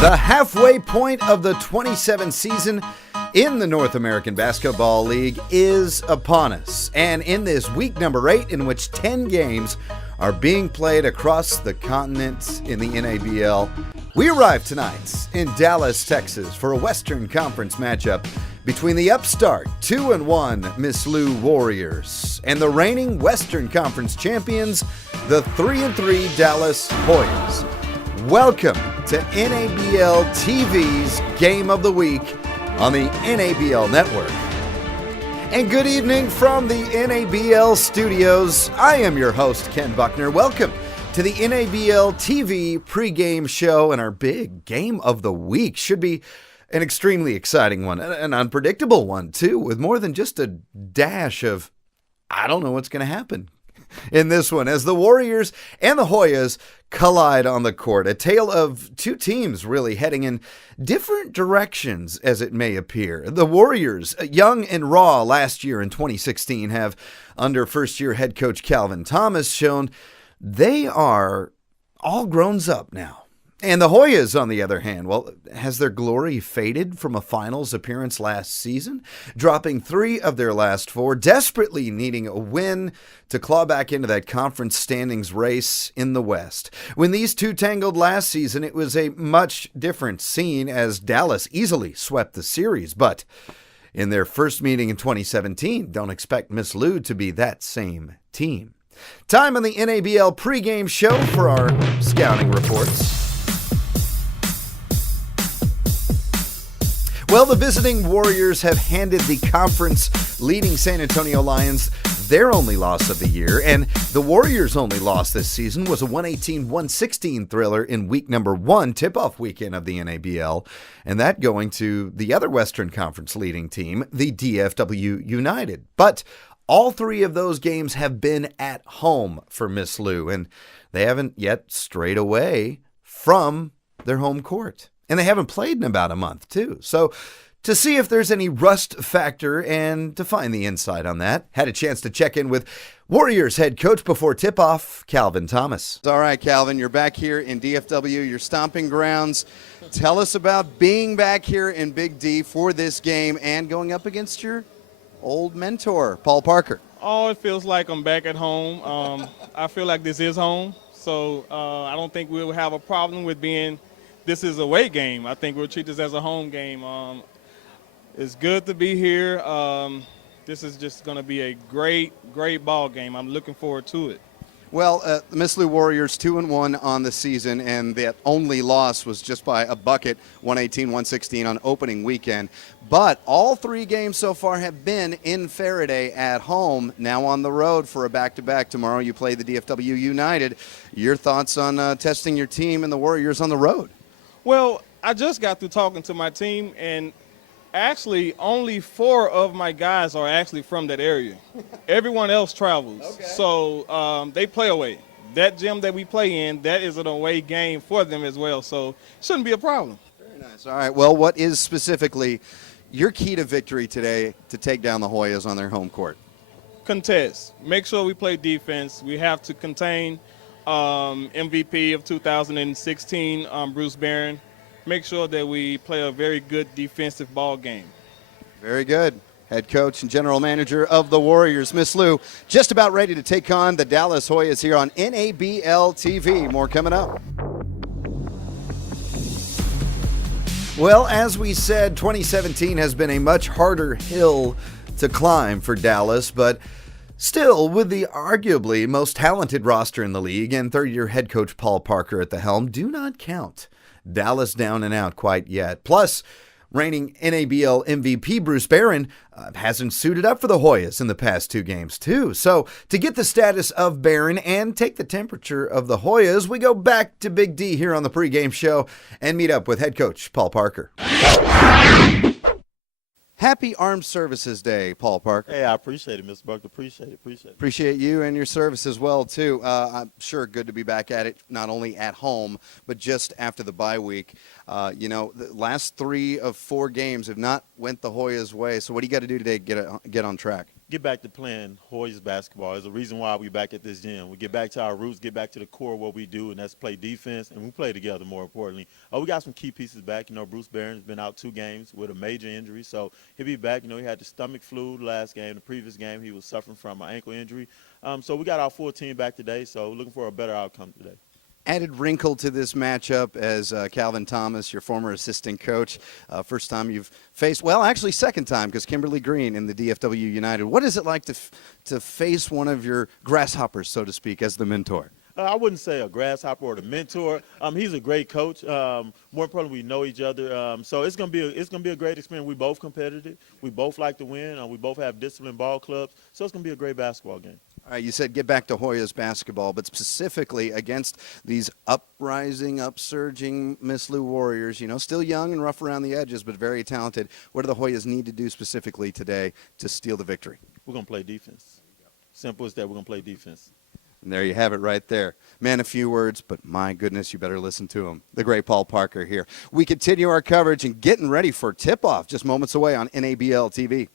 The halfway point of the 27 season in the North American Basketball League is upon us. And in this week number 8, in which 10 games are being played across the continent in the NABL, we arrive tonight in Dallas, Texas for a Western Conference matchup between the upstart 2-1 Miss Lou Warriors and the reigning Western Conference champions, the 3-3 Dallas Hoyas. Welcome to NABL TV's Game of the Week on the NABL Network. And good evening from the NABL studios. I am your host, Ken Buckner. Welcome to the NABL TV pregame show, and our big Game of the Week should be an extremely exciting one, an unpredictable one too, with more than just a dash of, I don't know what's going to happen in this one, as the Warriors and the Hoyas collide on the court. A tale of two teams really heading in different directions, as it may appear. The Warriors, young and raw last year in 2016, have, under first-year head coach Calvin Thomas, shown they are all grown up now. And the Hoyas, on the other hand, well, has their glory faded from a finals appearance last season, dropping 3 of their last 4, desperately needing a win to claw back into that conference standings race in the West. When these two tangled last season, it was a much different scene as Dallas easily swept the series. But in their first meeting in 2017, don't expect Miss Lou to be that same team. Time on the NABL pregame show for our scouting reports. Well, the visiting Warriors have handed the conference-leading San Antonio Lions their only loss of the year, and the Warriors' only loss this season was a 118-116 thriller in week number 1, tip-off weekend of the NABL, and that going to the other Western Conference leading team, the DFW United. But all 3 of those games have been at home for Miss Lou, and they haven't yet strayed away from their home court. And they haven't played in about a month, too. So to see if there's any rust factor and to find the insight on that, had a chance to check in with Warriors head coach before tip-off, Calvin Thomas. All right, Calvin, you're back here in DFW, your stomping grounds. Tell us about being back here in Big D for this game and going up against your old mentor, Paul Parker. Oh, it feels like I'm back at home. I feel like this is home, so I don't think we'll have a problem with this is a away game. I think we'll treat this as a home game. It's good to be here. This is just going to be a great ball game. I'm looking forward to it. Well, the Miss Lou Warriors 2-1 on the season, and that only loss was just by a bucket, 118-116 on opening weekend. But all 3 games so far have been in Faraday at home, now on the road for a back-to-back. Tomorrow you play the DFW United. Your thoughts on testing your team and the Warriors on the road? Well, I just got through talking to my team, and actually only 4 of my guys are actually from that area. Everyone else travels. Okay. So they play away. That gym that we play in, that is an away game for them as well, so shouldn't be a problem. Very nice. All right, well, what is specifically your key to victory today to take down the Hoyas on their home court? Contest. Make sure we play defense. We have to contain MVP of 2016, Bruce Barron. Make sure that we play a very good defensive ball game. Very good. Head coach and general manager of the Warriors, Miss Lou, just about ready to take on the Dallas Hoyas here on NABL TV. More coming up. Well, as we said, 2017 has been a much harder hill to climb for Dallas, but still, with the arguably most talented roster in the league and third-year head coach Paul Parker at the helm, do not count Dallas down and out quite yet. Plus, reigning NABL MVP Bruce Barron hasn't suited up for the Hoyas in the past 2 games, too. So, to get the status of Barron and take the temperature of the Hoyas, we go back to Big D here on the pregame show and meet up with head coach Paul Parker. Happy Armed Services Day, Paul Parker. Hey, I appreciate it, Mr. Buckner. Appreciate it. Appreciate you and your service as well, too. I'm sure good to be back at it, not only at home, but just after the bye week. The last 3 of 4 games have not went the Hoyas' way. So what do you got to do today to get on track? get back to playing Hoyas basketball. There's a reason why we're back at this gym. We get back to our roots, get back to the core of what we do, and that's play defense, and we play together more importantly. We got some key pieces back. Bruce Barron's been out 2 games with a major injury, so he'll be back. He had the stomach flu last game. The previous game, he was suffering from an ankle injury. So we got our full team back today, so looking for a better outcome today. Added wrinkle to this matchup as Calvin Thomas, your former assistant coach, first time you've faced, well, actually second time because Kimberly Green in the DFW United. What is it like to face one of your grasshoppers, so to speak, as the mentor? I wouldn't say a grasshopper or the mentor. He's a great coach. More importantly, we know each other. So it's gonna be a great experience. We both competitive. We both like to win. We both have disciplined ball clubs. So it's gonna be a great basketball game. All right, you said get back to Hoyas basketball, but specifically against these upsurging Miss Lou Warriors, still young and rough around the edges, but very talented. What do the Hoyas need to do specifically today to steal the victory? We're going to play defense. Simple as that, we're going to play defense. And there you have it right there. Man, a few words, but my goodness, you better listen to him. The great Paul Parker here. We continue our coverage and getting ready for tip-off just moments away on NABL TV.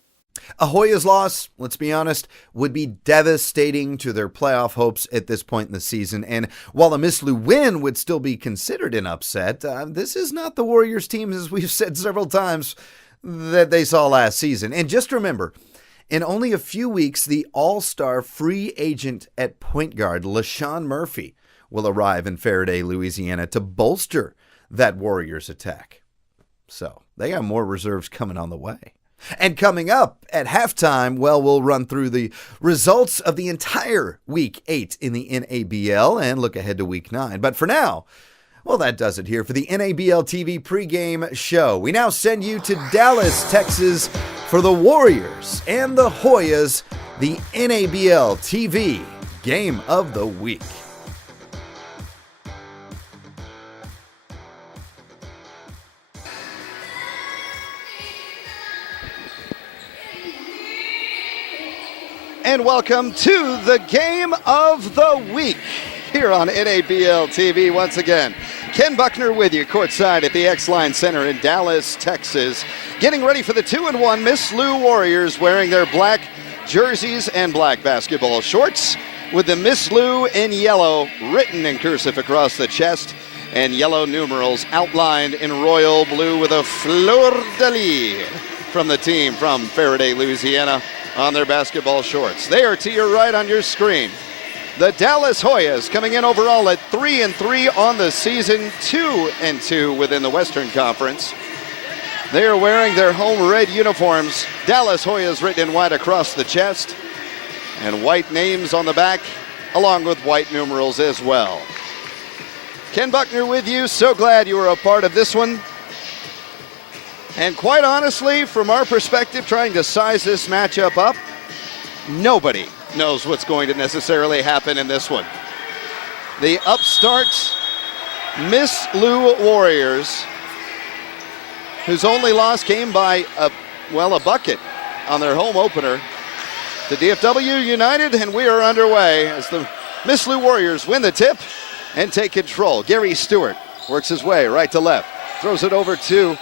A Hoyas loss, let's be honest, would be devastating to their playoff hopes at this point in the season. And while a Miss Lou win would still be considered an upset, this is not the Warriors team, as we've said several times, that they saw last season. And just remember, in only a few weeks, the all-star free agent at point guard, LaShawn Murphy, will arrive in Faraday, Louisiana to bolster that Warriors attack. So they got more reserves coming on the way. And coming up at halftime, well, we'll run through the results of the entire Week 8 in the NABL and look ahead to Week 9. But for now, well, that does it here for the NABL TV pregame show. We now send you to Dallas, Texas for the Warriors and the Hoyas, the NABL TV Game of the Week. And welcome to the Game of the Week here on NABL TV once again. Ken Buckner with you courtside at the X-Line Center in Dallas, Texas. Getting ready for the 2-1 Miss Lou Warriors wearing their black jerseys and black basketball shorts with the Miss Lou in yellow written in cursive across the chest and yellow numerals outlined in royal blue with a fleur-de-lis from the team from Faraday, Louisiana, on their basketball shorts. They are to your right on your screen. The Dallas Hoyas coming in overall at 3-3 on the season, 2-2 within the Western Conference. They are wearing their home red uniforms. Dallas Hoyas written in white across the chest and white names on the back along with white numerals as well. Ken Buckner with you. So glad you were a part of this one. And quite honestly, from our perspective, trying to size this matchup up, nobody knows what's going to necessarily happen in this one. The upstart Miss Lou Warriors, whose only loss came by a bucket on their home opener to DFW United, and we are underway as the Miss Lou Warriors win the tip and take control. Gary Stewart works his way right to left, throws it over to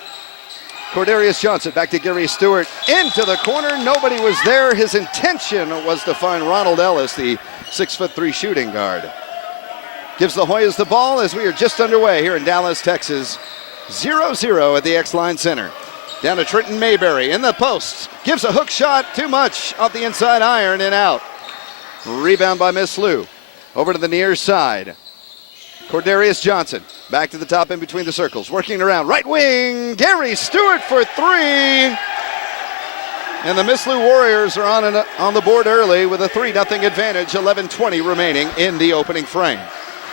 Cordarius Johnson, back to Gary Stewart, into the corner. Nobody was there. His intention was to find Ronald Ellis, the 6'3" shooting guard. Gives the Hoyas the ball as we are just underway here in Dallas, Texas. 0-0 at the X-Line Center. Down to Trenton Mayberry in the post. Gives a hook shot, too much, off the inside iron and out. Rebound by Miss Lou. Over to the near side. Cordarius Johnson, back to the top in between the circles, working around right wing, Gary Stewart for three. And the Miss Lou Warriors are on the board early with a 3-0 advantage, 11:20 remaining in the opening frame.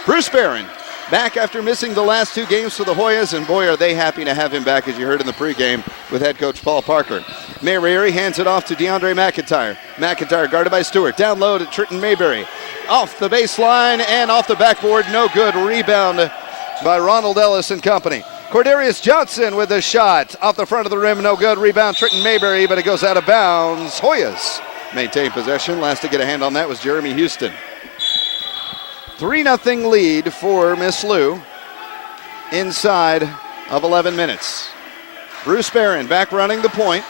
Bruce Barron back after missing the last 2 games for the Hoyas, and boy, are they happy to have him back, as you heard in the pregame with head coach Paul Parker. Mayberry hands it off to DeAndre McIntyre. McIntyre guarded by Stewart, down low to Trenton Mayberry. Off the baseline and off the backboard, no good. Rebound by Ronald Ellis and company. Cordarius Johnson with a shot off the front of the rim, no good. Rebound Trenton Mayberry, but it goes out of bounds. Hoyas maintain possession. Last to get a hand on that was Jeremy Houston. 3-0 lead for Miss Lou inside of 11 minutes. Bruce Barron back running the point.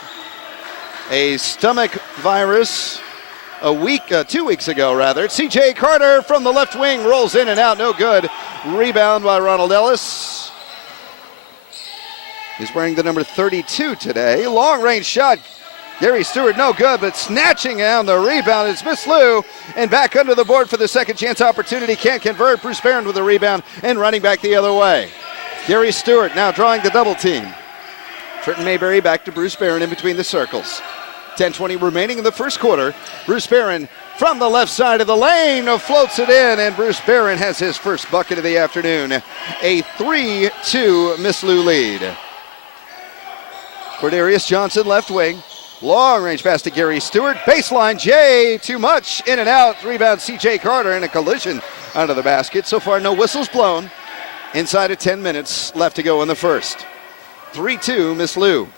a stomach virus 2 weeks ago, rather. C.J. Carter from the left wing rolls in and out, no good. Rebound by Ronald Ellis. He's wearing the number 32 today. Long range shot. Gary Stewart, no good, but snatching down the rebound is Miss Lou. And back under the board for the second chance opportunity. Can't convert. Bruce Barron with the rebound and running back the other way. Gary Stewart now drawing the double team. Trenton Mayberry back to Bruce Barron in between the circles. 10:20 remaining in the first quarter. Bruce Barron from the left side of the lane floats it in, and Bruce Barron has his first bucket of the afternoon. A 3-2 Miss Lou lead. Cordarius Johnson left wing. Long range pass to Gary Stewart. Baseline Jay, too much. In and out. Rebound C.J. Carter and a collision under the basket. So far no whistles blown. Inside of 10 minutes left to go in the first. 3-2 Miss Lou.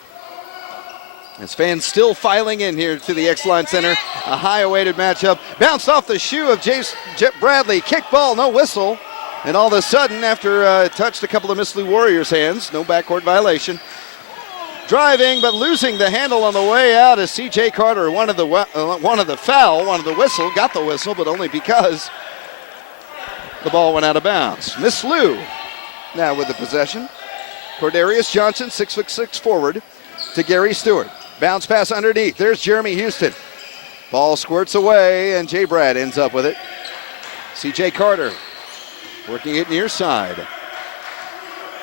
As fans still filing in here to the X-Line Center. A high-awaited matchup. Bounced off the shoe of Jet Bradley. Kick ball, no whistle. And all of a sudden, after it touched a couple of Miss Lou Warriors' hands, no backcourt violation. Driving, but losing the handle on the way out is C.J. Carter. One of the whistle. Got the whistle, but only because the ball went out of bounds. Miss Lou now with the possession. Cordarius Johnson, 6'6" forward, to Gary Stewart. Bounce pass underneath. There's Jeremy Houston. Ball squirts away, and Jay Brad ends up with it. C.J. Carter working it near side.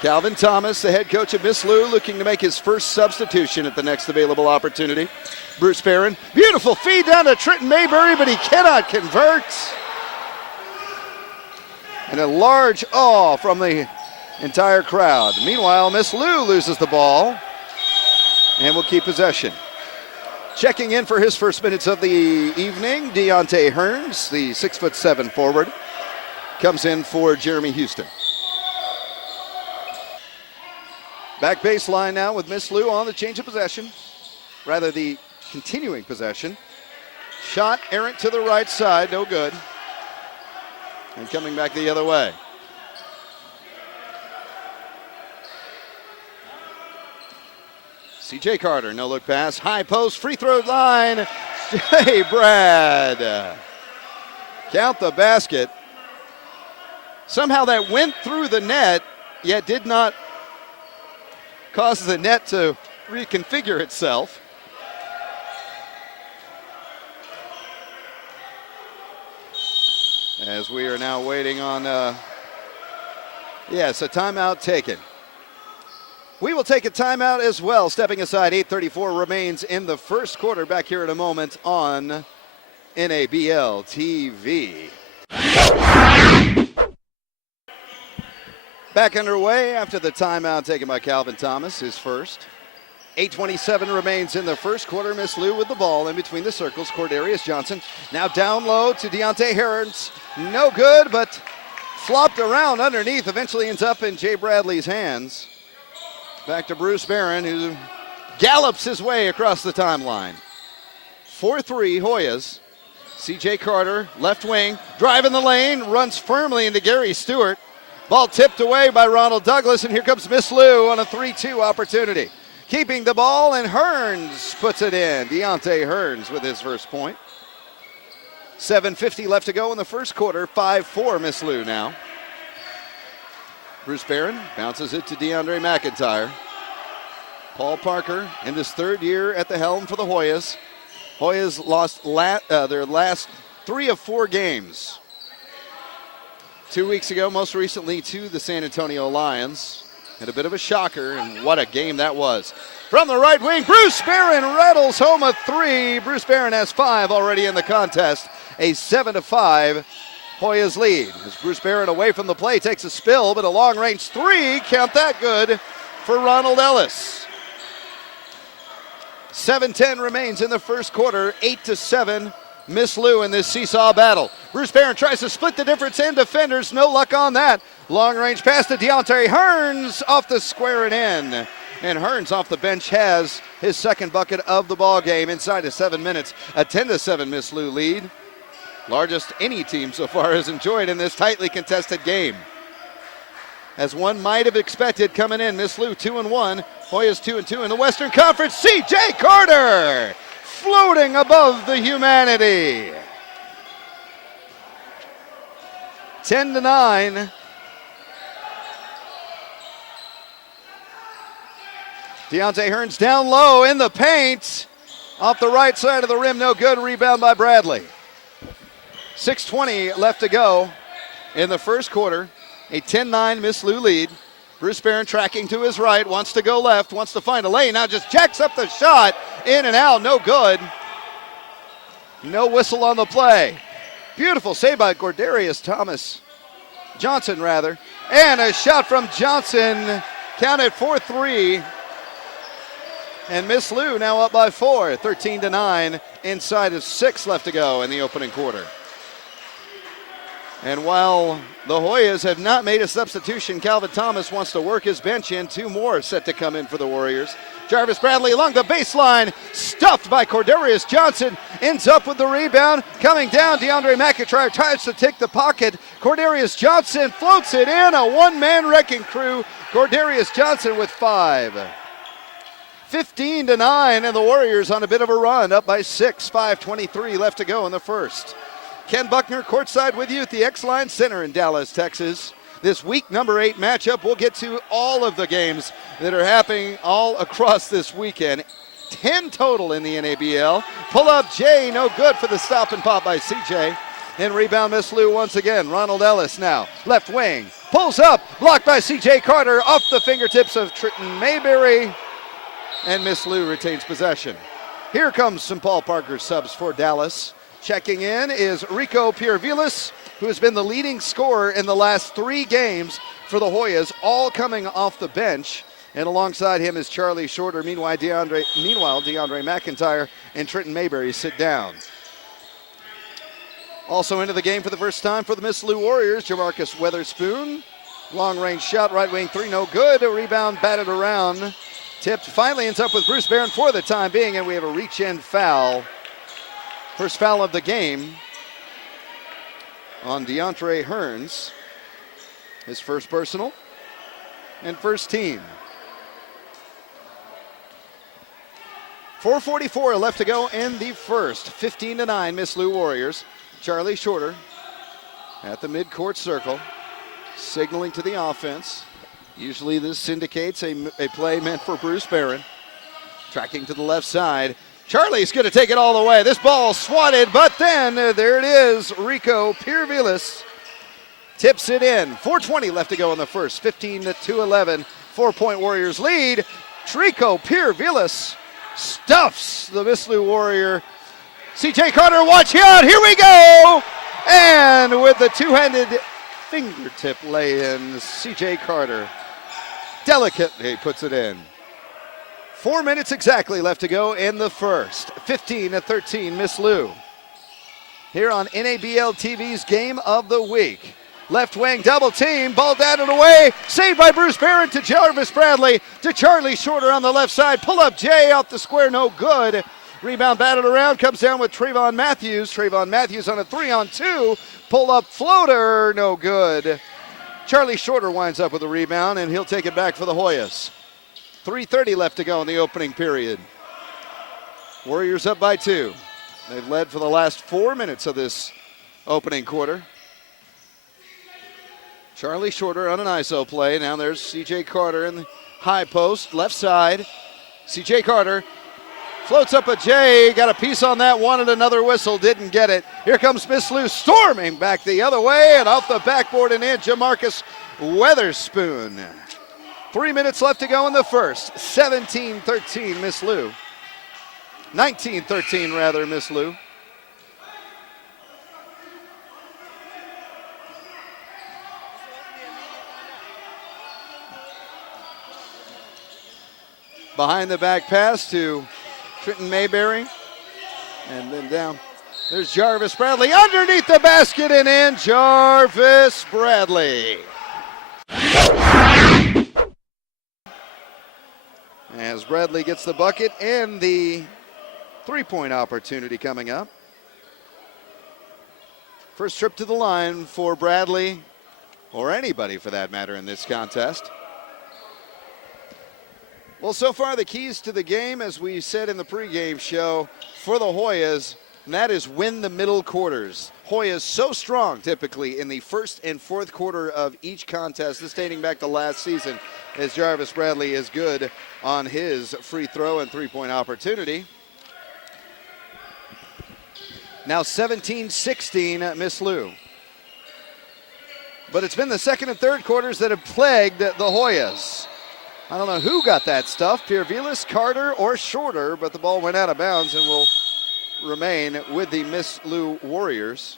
Calvin Thomas, the head coach of Miss Lou, looking to make his first substitution at the next available opportunity. Bruce Barron, beautiful feed down to Trenton Mayberry, but he cannot convert. And a large awe from the entire crowd. Meanwhile, Miss Lou loses the ball and will keep possession. Checking in for his first minutes of the evening, Deontay Hearns, the 6'7" forward, comes in for Jeremy Houston. Back baseline now with Miss Lou on the change of possession. Rather, the continuing possession. Shot errant to the right side, no good. And coming back the other way. C.J. Carter, no look pass. High post, free throw line. Jay Brad. Count the basket. Somehow that went through the net, yet did not cause the net to reconfigure itself. As we are now waiting on, yes, a timeout taken. We will take a timeout as well. Stepping aside, 8:34 remains in the first quarter. Back here in a moment on NABL TV. Back underway after the timeout taken by Calvin Thomas, his first. 8:27 remains in the first quarter. Miss Lou with the ball in between the circles. Cordarius Johnson now down low to Deontay Hearns. No good, but flopped around underneath. Eventually ends up in Jay Bradley's hands. Back to Bruce Barron, who gallops his way across the timeline. 4-3 Hoyas. C.J. Carter, left wing, driving the lane, runs firmly into Gary Stewart. Ball tipped away by Ronald Douglas, and here comes Miss Lou on a 3-2 opportunity. Keeping the ball, and Hearns puts it in. Deontay Hearns with his first point. 7:50 left to go in the first quarter. 5-4 Miss Lou now. Bruce Barron bounces it to DeAndre McIntyre. Paul Parker in his third year at the helm for the Hoyas. Hoyas lost their last 3 of 4 games. 2 weeks ago, most recently to the San Antonio Lions. And a bit of a shocker, and what a game that was. From the right wing, Bruce Barron rattles home a 3. Bruce Barron has 5 already in the contest. A 7-5 Hoyas lead. As Bruce Barron away from the play takes a spill, but a long-range 3, count that good, for Ronald Ellis. 7:10 remains in the first quarter. 8-7 Miss Lou in this seesaw battle. Bruce Barron tries to split the difference in defenders. No luck on that. Long range pass to Deontay Hearns off the square and in. And Hearns off the bench has his second bucket of the ball game inside of 7 minutes. A 10-7 Miss Lou lead. Largest any team so far has enjoyed in this tightly contested game. As one might have expected coming in, Miss Lou 2-1. Hoyas 2-2 in the Western Conference. C.J. Carter floating above the humanity. 10-9. Deontay Hearns down low in the paint. Off the right side of the rim, no good. Rebound by Bradley. 6:20 left to go in the first quarter. A 10-9 Miss Lou lead. Bruce Barron tracking to his right, wants to go left, wants to find a lane. Now just jacks up the shot. In and out, no good. No whistle on the play. Beautiful save by Cordarius Johnson. And a shot from Johnson. Counted for 3. And Miss Lou now up by 4, 13-9, inside of 6 left to go in the opening quarter. And while the Hoyas have not made a substitution, Calvin Thomas wants to work his bench in. 2 more set to come in for the Warriors. Jarvis Bradley along the baseline, stuffed by Cordarius Johnson, ends up with the rebound. Coming down, DeAndre McIntyre tries to take the pocket. Cordarius Johnson floats it in, a one-man wrecking crew. Cordarius Johnson with 5. 15-9, and the Warriors on a bit of a run, up by 6, 5:23 left to go in the first. Ken Buckner courtside with you at the X-Line Center in Dallas, Texas. This week number 8 matchup, we'll get to all of the games that are happening all across this weekend. 10 total in the NABL. Pull up Jay, no good for the stop and pop by CJ. And rebound Miss Lou once again. Ronald Ellis now, left wing, pulls up, blocked by CJ Carter, off the fingertips of Trenton Mayberry. And Miss Lou retains possession. Here comes some Paul Parker subs for Dallas. Checking in is Rico Piervilis, who has been the leading scorer in the last 3 games for the Hoyas, all coming off the bench. And alongside him is Charlie Shorter. Meanwhile, DeAndre McIntyre and Trenton Mayberry sit down. Also into the game for the first time for the Miss Lou Warriors, Jamarcus Weatherspoon. Long-range shot, right wing 3, no good. A rebound batted around. Tipped, finally ends up with Bruce Barron for the time being, and we have a reach-in foul. First foul of the game on Deontay Hearns. His first personal and first team. 4:44 left to go in the first. 15-9 Miss Lou Warriors. Charlie Shorter at the midcourt circle, signaling to the offense. Usually this indicates a play meant for Bruce Barron. Tracking to the left side. Charlie's going to take it all the way. This ball swatted, but then there it is. Rico Piervilis tips it in. 4:20 left to go in the first. 15-11. 4-point Warriors lead. Rico Piervilis stuffs the Miss Lou Warrior. CJ Carter, watch out. Here we go. And with the two-handed fingertip lay-in, CJ Carter delicately puts it in. 4 minutes exactly left to go in the first. 15-13, Miss Lou. Here on NABL TV's Game of the Week. Left wing double team, ball down and away. Saved by Bruce Barron to Jarvis Bradley to Charlie Shorter on the left side. Pull up Jay off the square, no good. Rebound batted around, comes down with Trayvon Matthews. Trayvon Matthews on a 3-on-2. Pull up floater, no good. Charlie Shorter winds up with a rebound, and he'll take it back for the Hoyas. 3:30 left to go in the opening period. Warriors up by 2. They've led for the last 4 minutes of this opening quarter. Charlie Shorter on an ISO play. Now there's CJ Carter in the high post, left side. CJ Carter floats up a J, got a piece on that, wanted another whistle, didn't get it. Here comes Miss Lou storming back the other way, and off the backboard and in, Jamarcus Weatherspoon. 3 minutes left to go in the first. 17-13, Miss Lou. 19-13, rather, Miss Lou. Behind the back pass to Trenton Mayberry. And then down. There's Jarvis Bradley underneath the basket and in. Jarvis Bradley. As Bradley gets the bucket and the three-point opportunity coming up. First trip to the line for Bradley, or anybody for that matter in this contest. Well, so far the keys to the game, as we said in the pregame show, for the Hoyas, and that is win the middle quarters. Hoyas so strong typically in the first and fourth quarter of each contest, this dating back to last season, as Jarvis Bradley is good on his free throw and three-point opportunity. Now 17-16 Miss Lou. But it's been the second and third quarters that have plagued the Hoyas. I don't know who got that stuff, Piervilis, Carter, or Shorter, but the ball went out of bounds and will remain with the Miss Lou Warriors.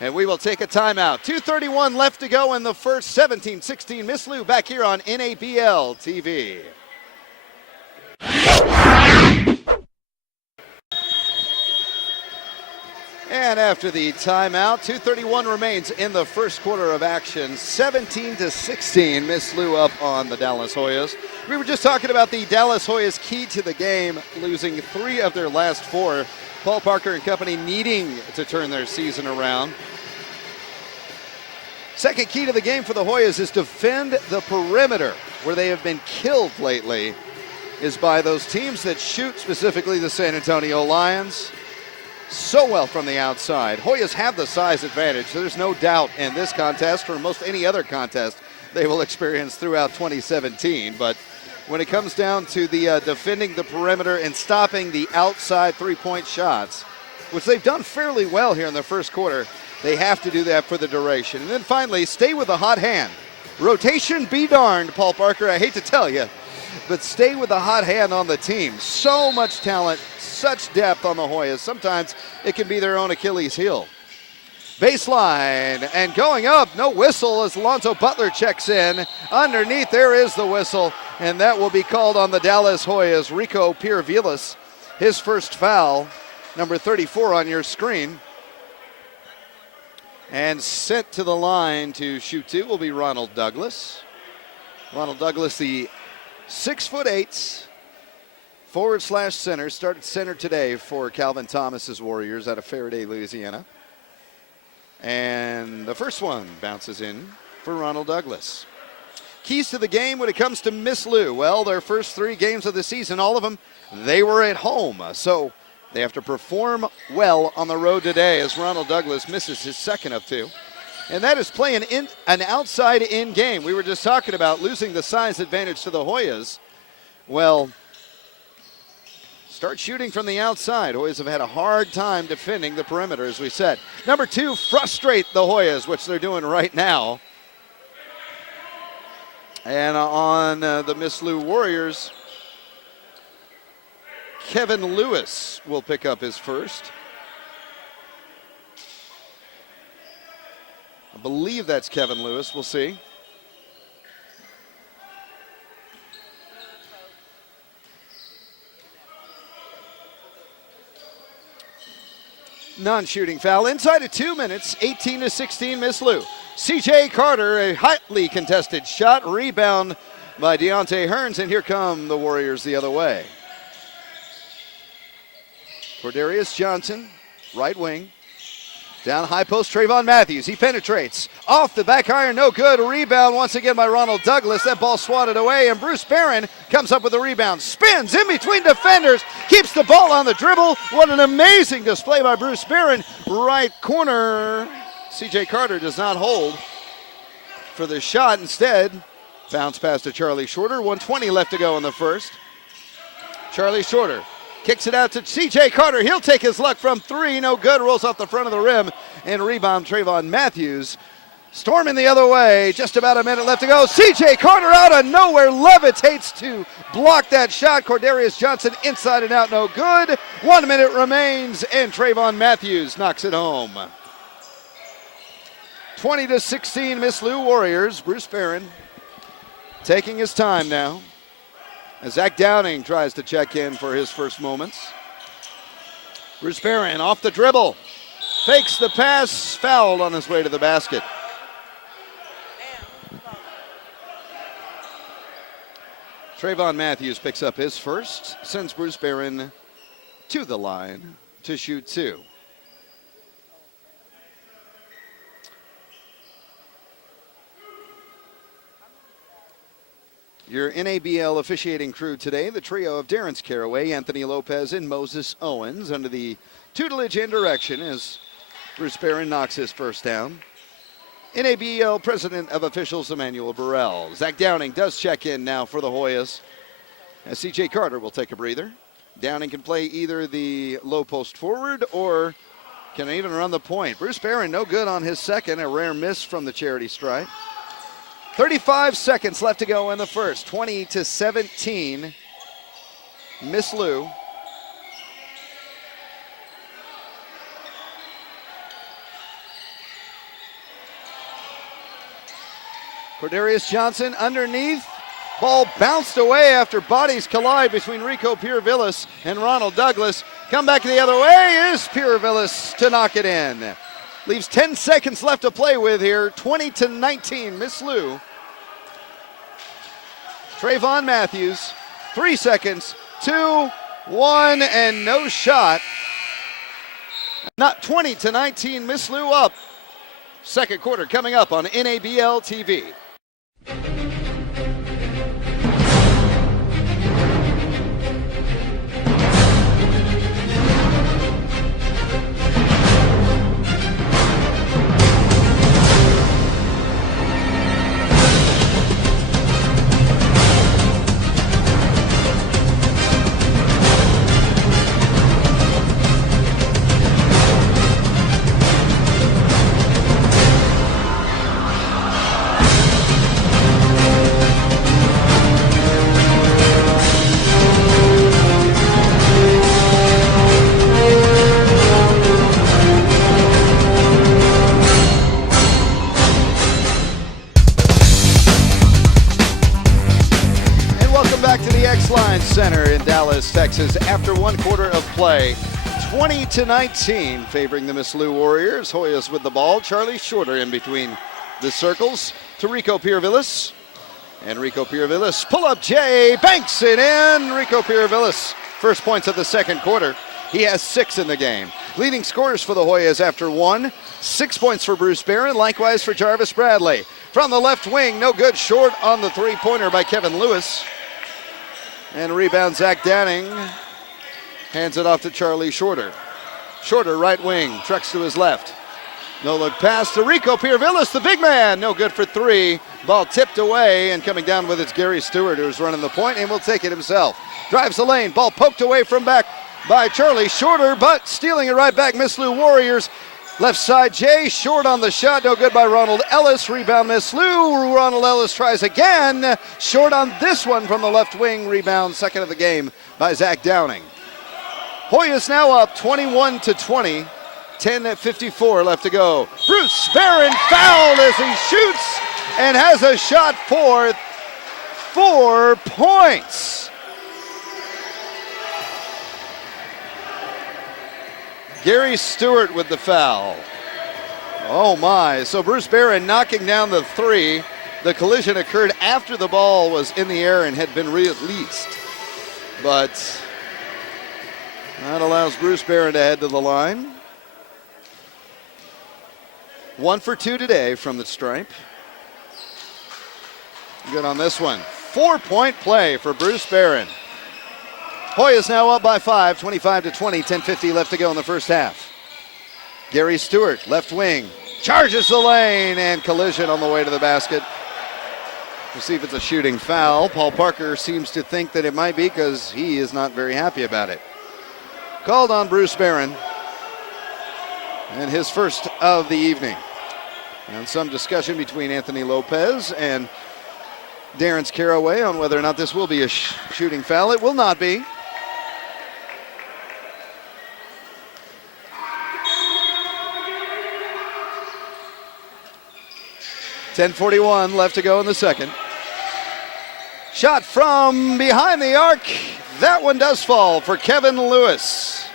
And we will take a timeout. 2:31 left to go in the first. 17-16 Miss Lou back here on NABL TV. And after the timeout, 2:31 remains in the first quarter of action. 17-16, Miss Lou up on the Dallas Hoyas. We were just talking about the Dallas Hoyas' key to the game, losing 3 of their last 4. Paul Parker and company needing to turn their season around. Second key to the game for the Hoyas is defend the perimeter, where they have been killed lately, is by those teams that shoot, specifically the San Antonio Lions, so well from the outside. Hoyas have the size advantage. There's no doubt in this contest or most any other contest they will experience throughout 2017. But when it comes down to the defending the perimeter and stopping the outside three-point shots, which they've done fairly well here in the first quarter, they have to do that for the duration. And then finally, stay with the hot hand. Rotation be darned, Paul Parker. I hate to tell you, but stay with the hot hand on the team. So much talent, such depth on the Hoyas. Sometimes it can be their own Achilles heel. Baseline, and going up, no whistle as Alonzo Butler checks in. Underneath, there is the whistle, and that will be called on the Dallas Hoyas. Rico Piervilis, his first foul, number 34 on your screen. And sent to the line to shoot 2 will be Ronald Douglas. Ronald Douglas, the 6'8", forward/center, started center today for Calvin Thomas's Warriors out of Faraday, Louisiana. And the first one bounces in for Ronald Douglas. Keys to the game when it comes to Miss Lou. Well, their first 3 games of the season, all of them, they were at home. So they have to perform well on the road today as Ronald Douglas misses his second of 2. And that is playing in an outside-in game. We were just talking about losing the size advantage to the Hoyas. Well, start shooting from the outside. Hoyas have had a hard time defending the perimeter, as we said. Number 2, frustrate the Hoyas, which they're doing right now. And on the Miss Lou Warriors, Kevin Lewis will pick up his first. I believe that's Kevin Lewis. We'll see. Non-shooting foul inside of 2 minutes, 18-16 Miss Lou. C.J. Carter, a hotly contested shot, rebound by Deontay Hearns, and here come the Warriors the other way. Cordarius Johnson, right wing. Down high post, Trayvon Matthews. He penetrates. Off the back iron, no good. Rebound once again by Ronald Douglas. That ball swatted away, and Bruce Barron comes up with a rebound. Spins in between defenders. Keeps the ball on the dribble. What an amazing display by Bruce Barron. Right corner. C.J. Carter does not hold for the shot. Instead, bounce pass to Charlie Shorter. 1:20 left to go in the first. Charlie Shorter kicks it out to C.J. Carter. He'll take his luck from 3. No good. Rolls off the front of the rim. And rebound Trayvon Matthews. Storming the other way. Just about a minute left to go. C.J. Carter out of nowhere. Levitates to block that shot. Cordarius Johnson inside and out. No good. 1 minute remains. And Trayvon Matthews knocks it home. 20-16 Miss Lou Warriors. Bruce Barron taking his time now, as Zach Downing tries to check in for his first moments. Bruce Barron off the dribble. Fakes the pass. Fouled on his way to the basket. Trayvon Matthews picks up his first. Sends Bruce Barron to the line to shoot 2. Your NABL officiating crew today, the trio of Darren Caraway, Anthony Lopez, and Moses Owens, under the tutelage and direction as Bruce Barron knocks his first down. NABL President of Officials Emmanuel Burrell. Zach Downing does check in now for the Hoyas, as C.J. Carter will take a breather. Downing can play either the low post forward or can even run the point. Bruce Barron no good on his second, a rare miss from the charity stripe. 35 seconds left to go in the first. 20-17. Miss Lou. Cordarius Johnson underneath. Ball bounced away after bodies collide between Rico Piravillas and Ronald Douglas. Come back the other way is Piravillas to knock it in. Leaves 10 seconds left to play with here. 20-19, Miss Lou. Trayvon Matthews, 3 seconds, 2, 1, and no shot. Not 20-19, Miss Lou up. Second quarter coming up on NABL TV. Center in Dallas, Texas, after one quarter of play. 20-19, favoring the Miss Lou Warriors. Hoyas with the ball. Charlie Shorter in between the circles to Rico Piravillas. And Rico Piravillas, pull up Jay, banks it in. Rico Piravillas, first points of the second quarter. He has 6 in the game. Leading scorers for the Hoyas after 1. 6 points for Bruce Barron, likewise for Jarvis Bradley. From the left wing, no good, short on the three-pointer by Kevin Lewis. And rebound, Zach Downing hands it off to Charlie Shorter. Shorter, right wing, trucks to his left. No look pass to Rico Piravillas, the big man. No good for 3. Ball tipped away, and coming down with it's Gary Stewart, who's running the point and will take it himself. Drives the lane, ball poked away from back by Charlie Shorter, but stealing it right back, Miss Lou Warriors. Left side, Jay, short on the shot, no good by Ronald Ellis. Rebound, Miss Lou. Ronald Ellis tries again. Short on this one from the left wing. Rebound, second of the game by Zach Downing. Hoyas now up 21-20. 10:54 left to go. Bruce Barron fouled as he shoots and has a shot for 4 points. Gary Stewart with the foul. Oh my, so Bruce Barron knocking down the 3. The collision occurred after the ball was in the air and had been released. But that allows Bruce Barron to head to the line. 1 for 2 today from the stripe. Good on this one. 4-point play for Bruce Barron. Hoyas now up by 5, 25-20, 10:50 left to go in the first half. Gary Stewart, left wing, charges the lane, and collision on the way to the basket. We'll see if it's a shooting foul. Paul Parker seems to think that it might be because he is not very happy about it. Called on Bruce Barron, and his first of the evening. And some discussion between Anthony Lopez and Darren Caraway on whether or not this will be a shooting foul. It will not be. .41 left to go in the second. Shot from behind the arc. That one does fall for Kevin Lewis.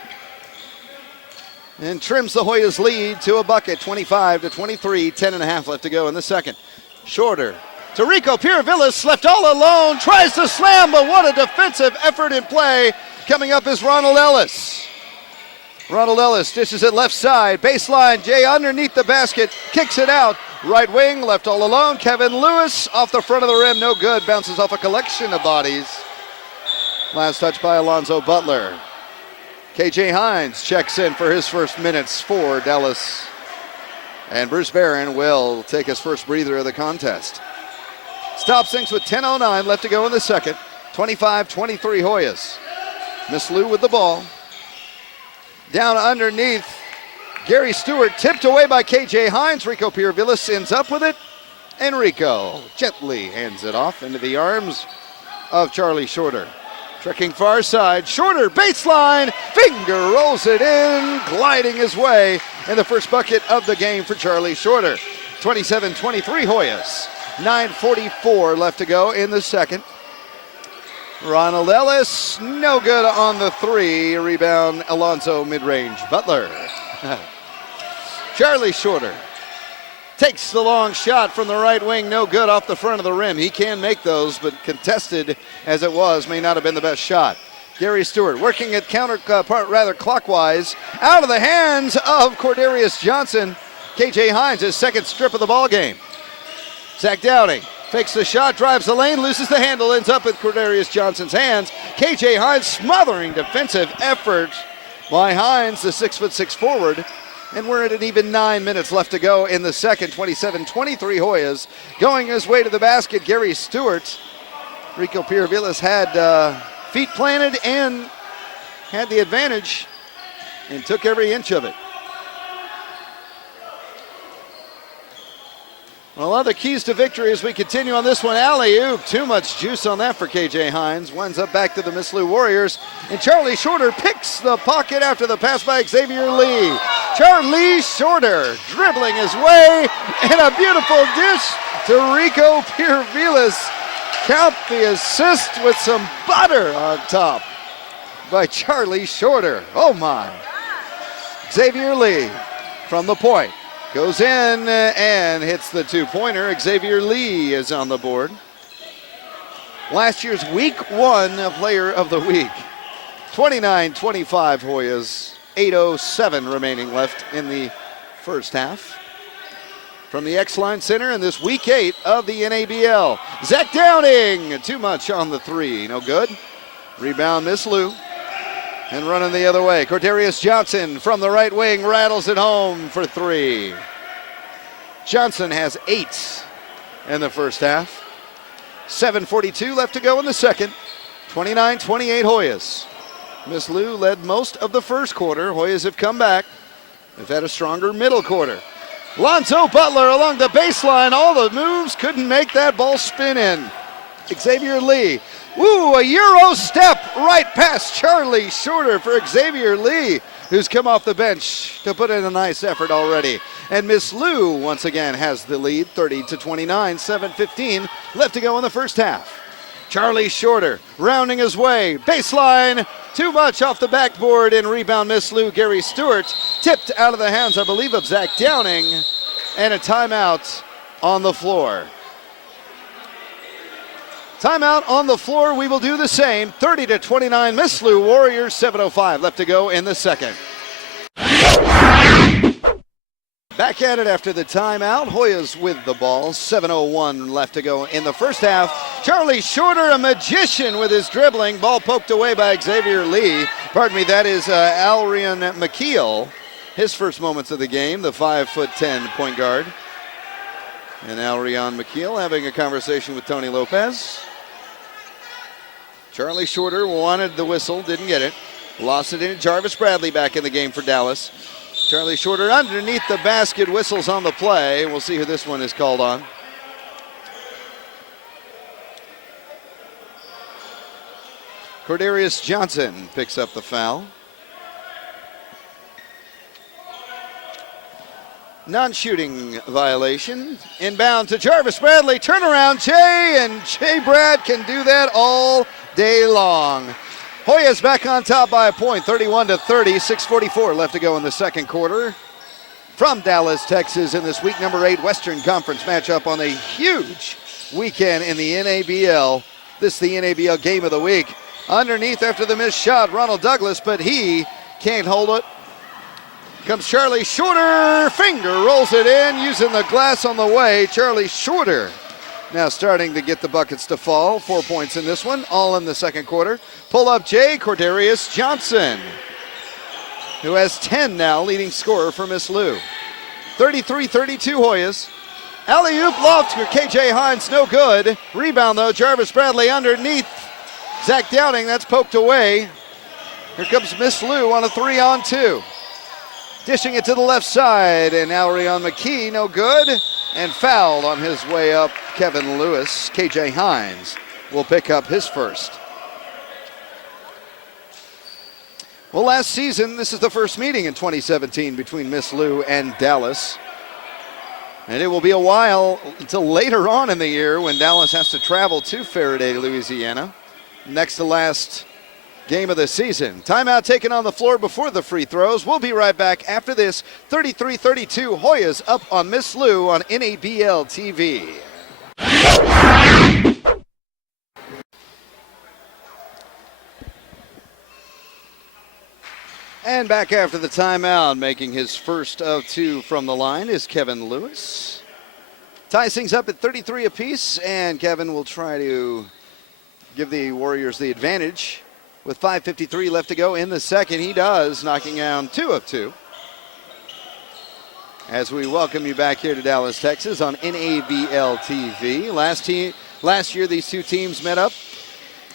And trims the Hoyas lead to a bucket, 25-23, 10.5 left to go in the second. Shorter to Rico Piravillas, left all alone, tries to slam, but what a defensive effort in play. Coming up is Ronald Ellis. Ronald Ellis dishes it left side, baseline, Jay underneath the basket, kicks it out. Right wing, left all alone. Kevin Lewis off the front of the rim, no good. Bounces off a collection of bodies. Last touch by Alonzo Butler. KJ Hines checks in for his first minutes for Dallas. And Bruce Barron will take his first breather of the contest. Stop sinks with 10:09 left to go in the second. 25-23 Hoyas. Miss Lou with the ball. Down underneath. Gary Stewart tipped away by KJ Hines. Rico Pirvillis ends up with it. And Rico gently hands it off into the arms of Charlie Shorter. Trekking far side, Shorter baseline, finger rolls it in, gliding his way in the first bucket of the game for Charlie Shorter. 27-23 Hoyas. 9:44 left to go in the second. Ronald Ellis, no good on the three. Rebound, Alonzo mid-range. Butler. Charlie Shorter takes the long shot from the right wing, no good off the front of the rim. He can make those, but contested as it was, may not have been the best shot. Gary Stewart working at clockwise, out of the hands of Cordarius Johnson. KJ Hines, his second strip of the ball game. Zach Downing fakes the shot, drives the lane, loses the handle, ends up with Cordarius Johnson's hands. KJ Hines smothering defensive effort by Hines, the 6'6" forward. And we're at an even 9 minutes left to go in the second. 27-23 Hoyas. Going his way to the basket, Gary Stewart. Rico Pirvillis had feet planted and had the advantage and took every inch of it. Well, other keys to victory as we continue on this one. Alley-oop, too much juice on that for KJ Hines. Winds up back to the Miss Lou Warriors. And Charlie Shorter picks the pocket after the pass by Xavier Lee. Charlie Shorter dribbling his way and a beautiful dish to Rico Pirvillis. Count the assist with some butter on top by Charlie Shorter. Oh my. Xavier Lee from the point. Goes in and hits the two-pointer. Xavier Lee is on the board. Last year's week one player of the week. 29-25 Hoyas. 8:07 remaining left in the first half. From the X-Line Center in this week 8 of the NABL. Zach Downing, too much on the three, no good. Rebound Miss Lou. And running the other way, Cordarius Johnson from the right wing rattles it home for three. Johnson has 8 in the first half. 7:42 left to go in the second. 29-28 Hoyas. Miss Lou led most of the first quarter. Hoyas have come back. They've had a stronger middle quarter. Lonzo Butler along the baseline. All the moves couldn't make that ball spin in. Xavier Lee. Ooh, a Euro step right past Charlie Shorter for Xavier Lee, who's come off the bench to put in a nice effort already. And Miss Lou once again has the lead, 30-29, 7:15 left to go in the first half. Charlie Shorter rounding his way, baseline, too much off the backboard, and rebound Miss Lou. Gary Stewart tipped out of the hands, I believe, of Zach Downing, and a timeout on the floor. Timeout on the floor. We will do the same. 30-29 Miss Lou Warriors. 7:05 left to go in the second. Back at it after the timeout. Hoyas with the ball. 7:01 left to go in the first half. Charlie Shorter, a magician with his dribbling. Ball poked away by Xavier Lee. Pardon me, that is Alrion McKeel. His first moments of the game, the 5'10" point guard. And Alrion McKeel having a conversation with Tony Lopez. Charlie Shorter wanted the whistle, didn't get it. Lost it in. Jarvis Bradley back in the game for Dallas. Charlie Shorter underneath the basket, whistles on the play. We'll see who this one is called on. Cordarius Johnson picks up the foul. Non-shooting violation. Inbound to Jarvis Bradley. Turnaround Jay, and Jay Brad can do that all day long. Hoyas back on top by a point, 31-30, 6:44 left to go in the second quarter. From Dallas, Texas, in this week number 8 Western Conference matchup on a huge weekend in the NABL. This is the NABL game of the week. Underneath after the missed shot, Ronald Douglas, but he can't hold it. Comes Charlie Shorter. Finger rolls it in using the glass on the way. Charlie Shorter now starting to get the buckets to fall. 4 points in this one, all in the second quarter. Pull up Jay Cordarius Johnson, who has 10 now, leading scorer for Miss Lou. 33-32 Hoyas. Alley-oop loft for KJ Hines, no good. Rebound though, Jarvis Bradley underneath Zach Downing, that's poked away. Here comes Miss Lou on a 3-on-2. Dishing it to the left side, and Alrion McKee, no good. And fouled on his way up, Kevin Lewis. KJ Hines will pick up his first. Well, last season, this is the first meeting in 2017 between Miss Lou and Dallas. And it will be a while until later on in the year when Dallas has to travel to Faraday, Louisiana. Next to last game of the season. Timeout taken on the floor before the free throws. We'll be right back after this. 33-32 Hoyas up on Miss Lou on NABL TV. And back after the timeout, making his first of two from the line is Kevin Lewis. Ties things up at 33 apiece, and Kevin will try to give the Warriors the advantage. With 5:53 left to go in the second, he does, knocking down 2 of 2. As we welcome you back here to Dallas, Texas on NABL TV. Last year, these two teams met up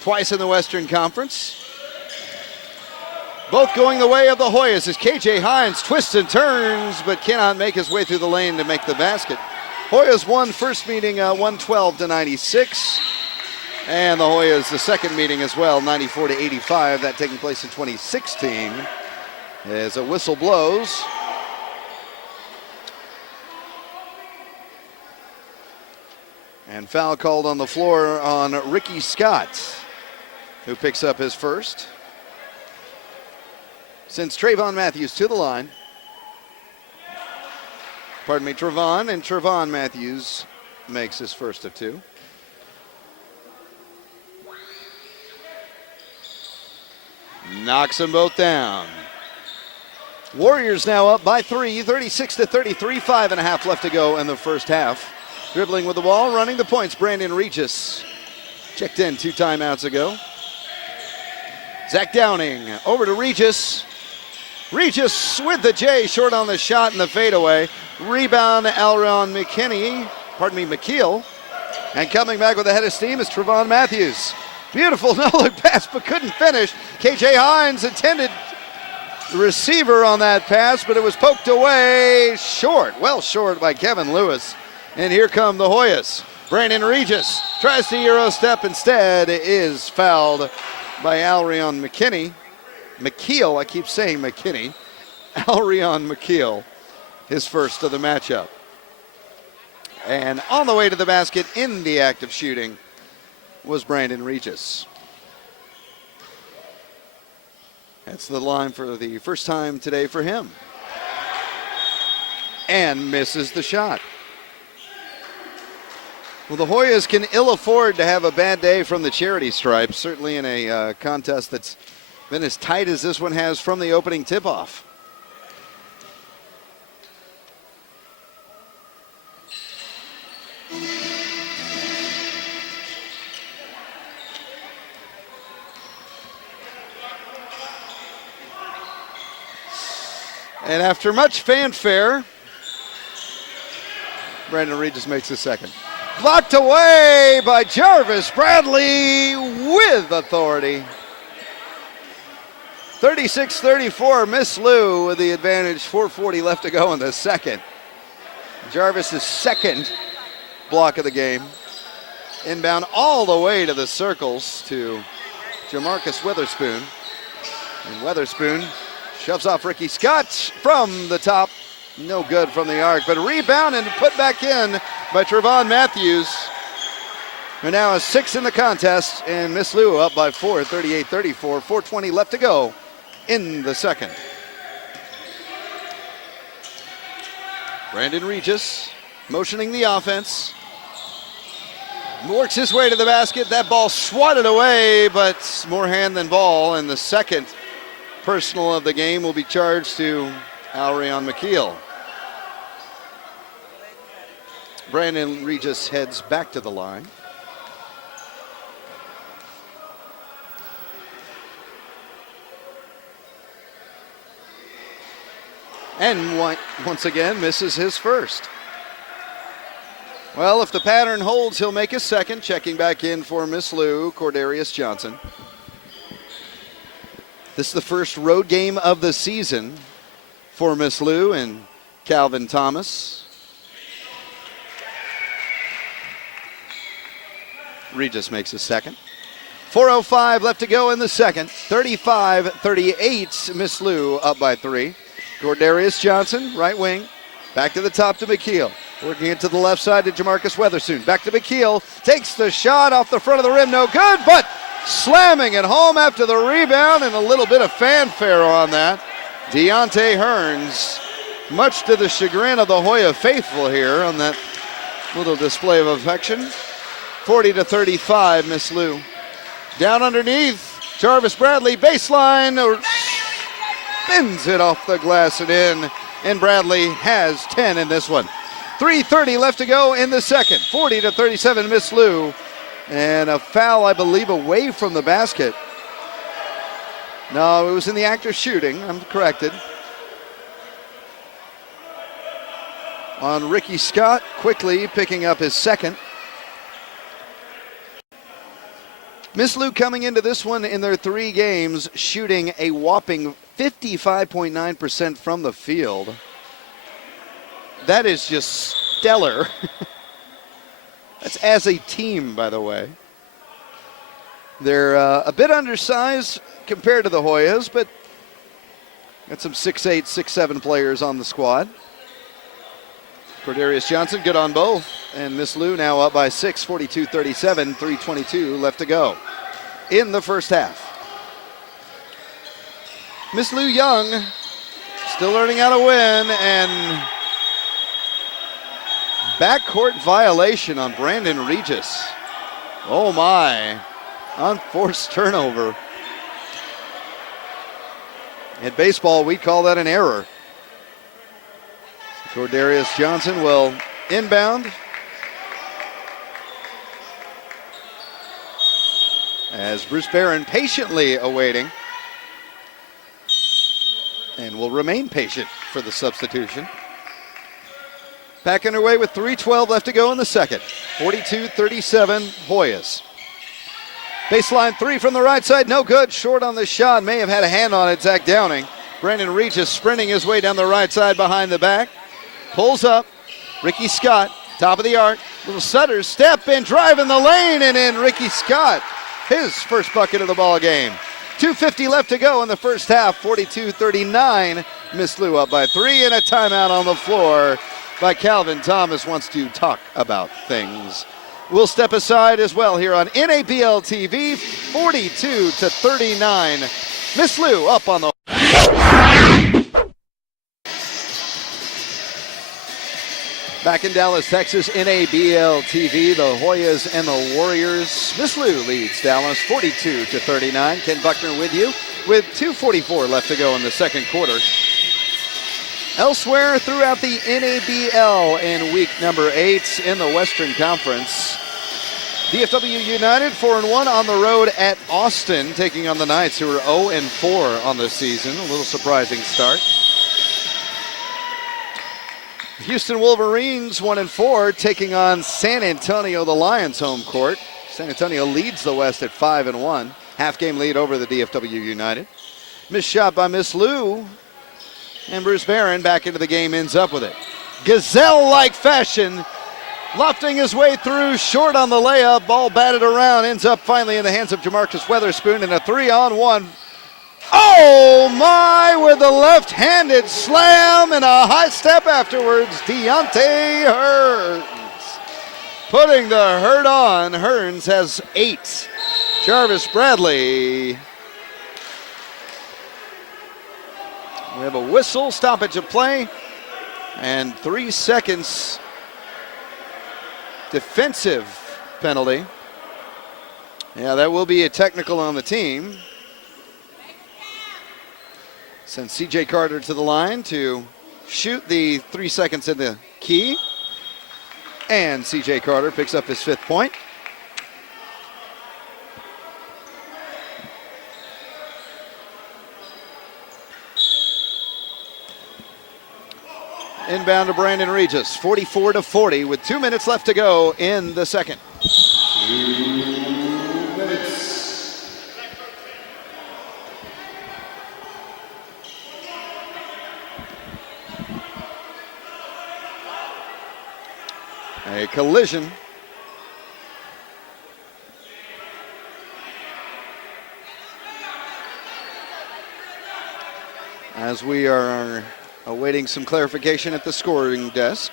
twice in the Western Conference. Both going the way of the Hoyas as KJ Hines twists and turns, but cannot make his way through the lane to make the basket. Hoyas won first meeting 112-96. And the Hoyas, the second meeting as well, 94-85. That taking place in 2016. As a whistle blows. And foul called on the floor on Ricky Scott, who picks up his first. Sends Trayvon Matthews to the line. Trayvon Matthews makes his first of 2. Knocks them both down. Warriors now up by 3, 36-33, 5.5 left to go in the first half. Dribbling with the ball, running the points, Brandon Regis. Checked in 2 timeouts ago. Zach Downing over to Regis. Regis with the J, short on the shot and the fadeaway. Rebound, McKeel. And coming back with a head of steam is Trayvon Matthews. Beautiful no-look pass, but couldn't finish. KJ Hines intended the receiver on that pass, but it was poked away short. Well short by Kevin Lewis. And here come the Hoyas. Brandon Regis tries to Euro step, instead is fouled by Alrion McKeel, I keep saying McKinney. Alrion McKeel, his first of the matchup. And on the way to the basket in the act of shooting was Brandon Regis. That's the line for the first time today for him. And misses the shot. Well, the Hoyas can ill afford to have a bad day from the charity stripes, certainly in a contest that's been as tight as this one has from the opening tip-off. And after much fanfare, Brandon Regis makes the second. Blocked away by Jarvis Bradley with authority. 36-34, Miss Lou with the advantage, 4:40 left to go in the second. Jarvis's second block of the game. Inbound all the way to the circles to Jamarcus Witherspoon. And Witherspoon shoves off Ricky Scott from the top. No good from the arc, but rebound and put back in by Trayvon Matthews, who now has 6 in the contest, and Miss Lou up by 4, 38-34, 4:20 left to go in the second. Brandon Regis motioning the offense. Works his way to the basket. That ball swatted away, but more hand than ball, and the second personal of the game will be charged to Lowry on McKeel. Brandon Regis heads back to the line. And once again misses his first. Well, if the pattern holds, he'll make his second. Checking back in for Miss Lou, Cordarius Johnson. This is the first road game of the season for Miss Lou and Calvin Thomas. Regis makes his second. 4:05 left to go in the second. 35-38, Miss Lou up by 3. Cordarius Johnson, right wing. Back to the top to McKeel. Working it to the left side to Jamarcus Weatherspoon. Back to McKeel. Takes the shot off the front of the rim. No good, but slamming it home after the rebound, and a little bit of fanfare on that. Deontay Hearns, much to the chagrin of the Hoya faithful here on that little display of affection. 40-35, Miss Lou. Down underneath, Jarvis Bradley, baseline, spins it off the glass and in, and Bradley has 10 in this one. 3:30 left to go in the second. 40-37, Miss Lou. And a foul, I believe, away from the basket. No, it was in the act of shooting. I'm corrected. On Ricky Scott, quickly picking up his second. Miss Lou coming into this one in their 3 games, shooting a whopping 55.9% from the field. That is just stellar. That's as a team, by the way. They're a bit undersized compared to the Hoyas, but got some 6'8", 6'7" players on the squad. Cordarius Johnson, good on both. And Miss Lou now up by 6, 42-37, 3:22 left to go in the first half. Miss Lou Young, still learning how to win, and backcourt violation on Brandon Regis. Oh my, unforced turnover. In baseball, we call that an error. Cordarius Johnson will inbound. As Bruce Barron patiently awaiting, and will remain patient for the substitution. Back underway with 3:12 left to go in the second. 42-37 Hoyas. Baseline 3 from the right side, no good. Short on the shot, may have had a hand on it, Zach Downing. Brandon Regis sprinting his way down the right side behind the back. Pulls up, Ricky Scott, top of the arc. Little Sutter step and drive in the lane, and in Ricky Scott, his first bucket of the ball game. 2:50 left to go in the first half, 42-39. Miss Lou up by 3, and a timeout on the floor by Calvin Thomas. Wants to talk about things. We'll step aside as well here on NABL TV, 42-39. Miss Lou up on the... Back in Dallas, Texas, NABL TV, the Hoyas and the Warriors. Miss Lou leads Dallas 42-39. Ken Buckner with you with 2:44 left to go in the second quarter. Elsewhere throughout the NABL in week number 8 in the Western Conference, DFW United 4-1 on the road at Austin, taking on the Knights, who are 0-4 on the season. A little surprising start. Houston Wolverines 1-4, taking on San Antonio, the Lions home court. San Antonio leads the West at 5-1. Half game lead over the DFW United. Missed shot by Miss Lou. And Bruce Barron back into the game, ends up with it. Gazelle-like fashion, lofting his way through, short on the layup. Ball batted around, ends up finally in the hands of Jamarcus Weatherspoon in a 3-on-1. Oh my, with a left-handed slam and a high step afterwards, Deontay Hearns. Putting the hurt on, Hearns has 8. Jarvis Bradley. We have a whistle, stoppage of play, and 3 seconds defensive penalty. Yeah, that will be a technical on the team. Sends C.J. Carter to the line to shoot the 3 seconds in the key. And C.J. Carter picks up his 5th point. Inbound to Brandon Regis, 44-40 with 2 minutes left to go in the second. 2 minutes. A collision. As we are awaiting some clarification at the scoring desk.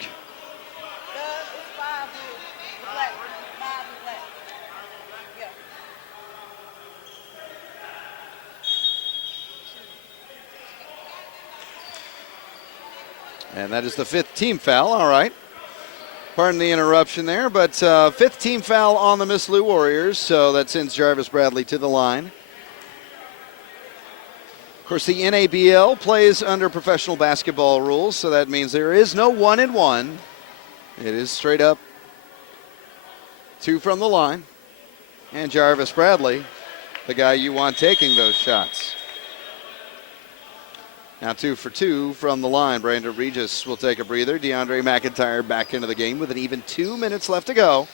And that is the 5th team foul, all right. Pardon the interruption there, but 5th team foul on the Miss Lou Warriors, so that sends Jarvis Bradley to the line. Of course, the NABL plays under professional basketball rules, so that means there is no 1-and-1. It is straight up 2 from the line. And Jarvis Bradley, the guy you want taking those shots. Now 2 for 2 from the line. Brandon Regis will take a breather. DeAndre McIntyre back into the game with an even 2 minutes left to go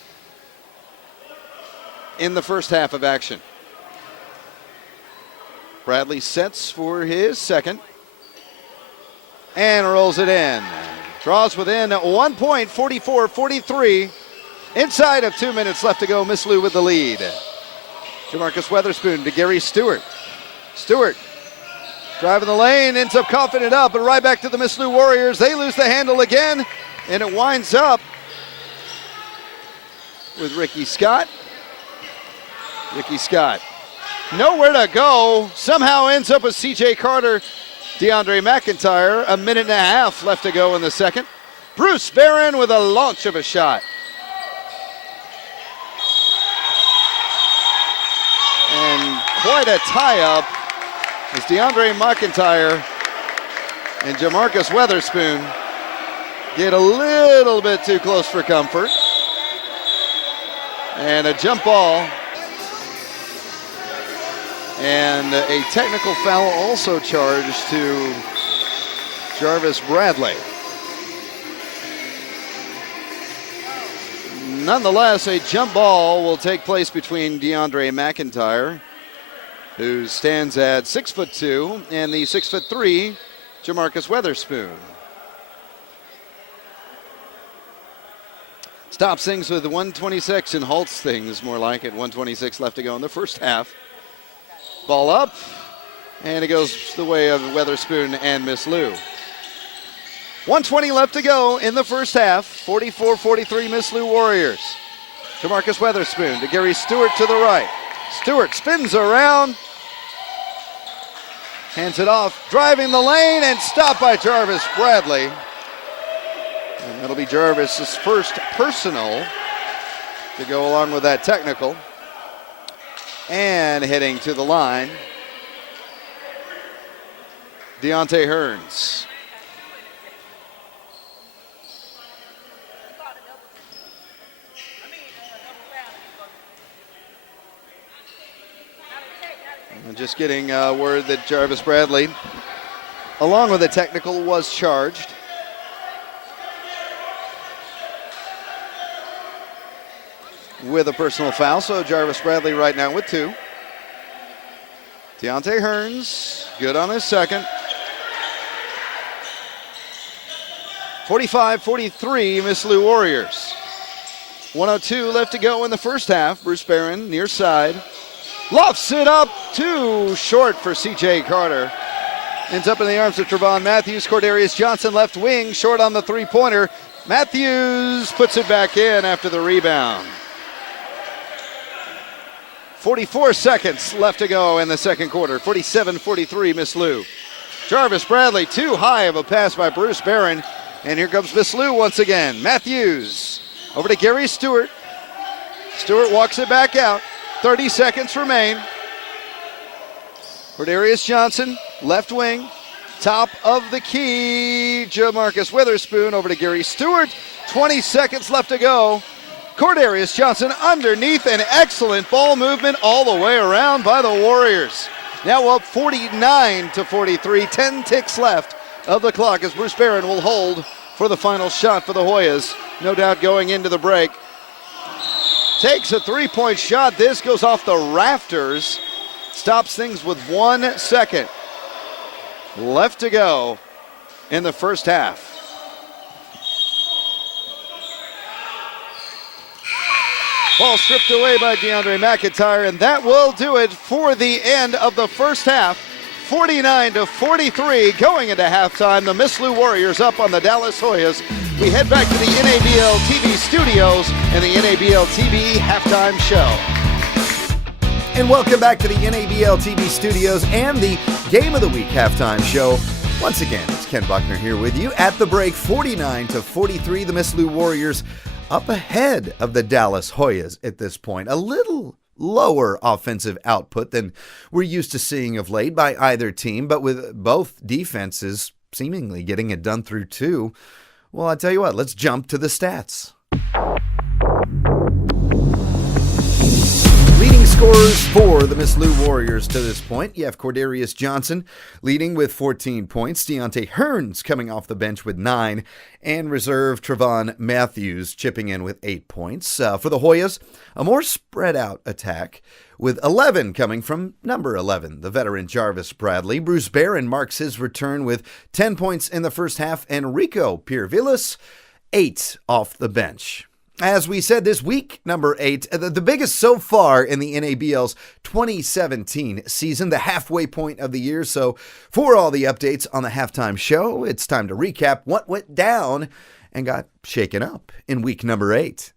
in the first half of action. Bradley sets for his second and rolls it in. Draws within 1 point, 44-43. Inside of 2 minutes left to go, Miss Lou with the lead. Jamarcus Weatherspoon to Gary Stewart. Stewart driving the lane, ends up coughing it up, but right back to the Miss Lou Warriors. They lose the handle again, and it winds up with Ricky Scott. Ricky Scott, nowhere to go. Somehow ends up with C.J. Carter, DeAndre McIntyre. 1.5 minutes left to go in the second. Bruce Barron with a launch of a shot. And quite a tie-up as DeAndre McIntyre and Jamarcus Weatherspoon get a little bit too close for comfort. And a jump ball. And a technical foul also charged to Jarvis Bradley. Nonetheless, a jump ball will take place between DeAndre McIntyre, who stands at 6'2", and the 6'3", Jamarcus Weatherspoon. Stops things with 1:26 and halts things more like it. 1:26 left to go in the first half. Ball up, and it goes the way of Weatherspoon and Miss Lou. 1:20 left to go in the first half. 44-43 Miss Lou Warriors. Jamarcus Weatherspoon to Gary Stewart to the right. Stewart spins around, hands it off, driving the lane, and stopped by Jarvis Bradley. And that'll be Jarvis's first personal to go along with that technical. And heading to the line, Deontay Hearns. And just getting word that Jarvis Bradley, along with the technical, was charged. With a personal foul, so Jarvis Bradley right now with 2. Deontay Hearns, good on his second. 45-43, Miss Lou Warriors. 1:02 left to go in the first half. Bruce Barron, near side. Lofts it up, too short for C.J. Carter. Ends up in the arms of Trevon Matthews. Cordarius Johnson, left wing, short on the three-pointer. Matthews puts it back in after the rebound. 44 seconds left to go in the second quarter. 47-43, Miss Lou. Jarvis Bradley, too high of a pass by Bruce Barron. And here comes Miss Lou once again. Matthews over to Gary Stewart. Stewart walks it back out. 30 seconds remain. Cordarius Johnson, left wing. Top of the key, Jamarcus Witherspoon over to Gary Stewart. 20 seconds left to go. Cordarius Johnson underneath, an excellent ball movement all the way around by the Warriors. Now up 49-43, 10 ticks left of the clock as Bruce Barron will hold for the final shot for the Hoyas. No doubt going into the break. Takes a three-point shot. This goes off the rafters. Stops things with 1 second left to go in the first half. Ball stripped away by DeAndre McIntyre, and that will do it for the end of the first half. 49-43 going into halftime. The Miss Lou Warriors up on the Dallas Hoyas. We head back to the NABL TV studios and the NABL TV halftime show. And welcome back to the NABL TV studios and the Game of the Week halftime show. Once again, it's Ken Buckner here with you. At the break, 49-43, the Miss Lou Warriors up ahead of the Dallas Hoyas at this point. A little lower offensive output than we're used to seeing of late by either team, but with both defenses seemingly getting it done through two. Well, I tell you what, let's jump to the stats. Leading scorers for the Miss Lou Warriors to this point. You have Cordarius Johnson leading with 14 points. Deontay Hearns coming off the bench with 9. And reserve Trevon Matthews chipping in with 8 points. For the Hoyas, a more spread out attack with 11 coming from number 11, the veteran Jarvis Bradley. Bruce Barron marks his return with 10 points in the first half. And Rico Piervillas, 8 off the bench. As we said this week, number 8, the biggest so far in the NABL's 2017 season, the halfway point of the year. So for all the updates on the halftime show, it's time to recap what went down and got shaken up in week number 8.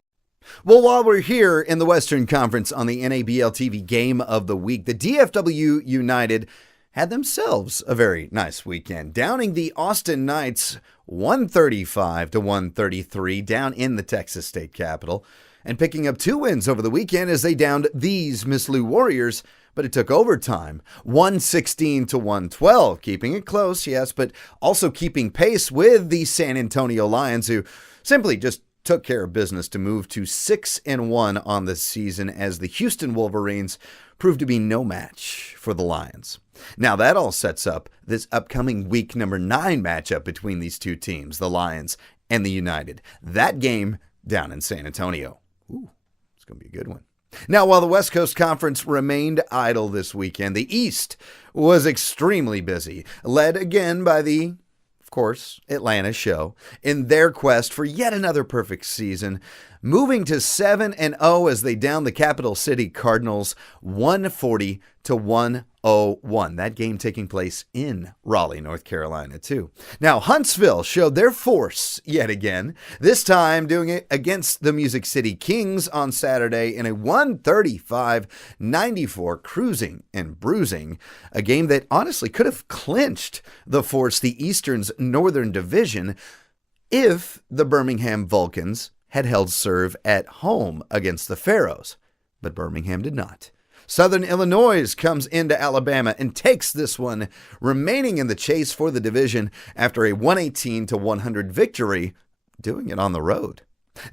Well, while we're here in the Western Conference on the NABL TV Game of the Week, the DFW United had themselves a very nice weekend, downing the Austin Knights 135-133 down in the Texas State Capitol, and picking up 2 wins over the weekend as they downed these Miss Lou Warriors, but it took overtime, 116-112, keeping it close, yes, but also keeping pace with the San Antonio Lions, who simply just took care of business to move to 6-1 on the season as the Houston Wolverines proved to be no match for the Lions. Now that all sets up this upcoming week number 9 matchup between these two teams, the Lions and the United. That game down in San Antonio. Ooh, it's going to be a good one. Now, while the West Coast Conference remained idle this weekend, the East was extremely busy, led again by the, of course, Atlanta show in their quest for yet another perfect season, moving to 7-0 as they downed the Capital City Cardinals 140-101. That game taking place in Raleigh, North Carolina, too. Now, Huntsville showed their force yet again, this time doing it against the Music City Kings on Saturday in a 135-94 cruising and bruising, a game that honestly could have clinched the force the Eastern's Northern Division if the Birmingham Vulcans had held serve at home against the Pharaohs, but Birmingham did not. Southern Illinois comes into Alabama and takes this one, remaining in the chase for the division after a 118-100 victory, doing it on the road.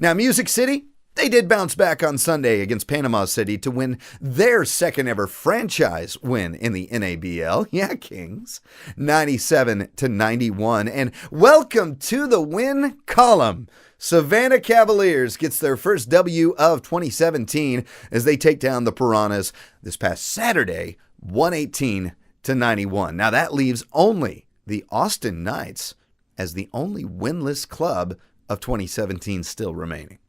Now, Music City, they did bounce back on Sunday against Panama City to win their second ever franchise win in the NABL. Yeah, Kings. 97-91. And welcome to the win column. Savannah Cavaliers gets their first W of 2017 as they take down the Piranhas this past Saturday, 118-91. Now that leaves only the Austin Knights as the only winless club of 2017 still remaining.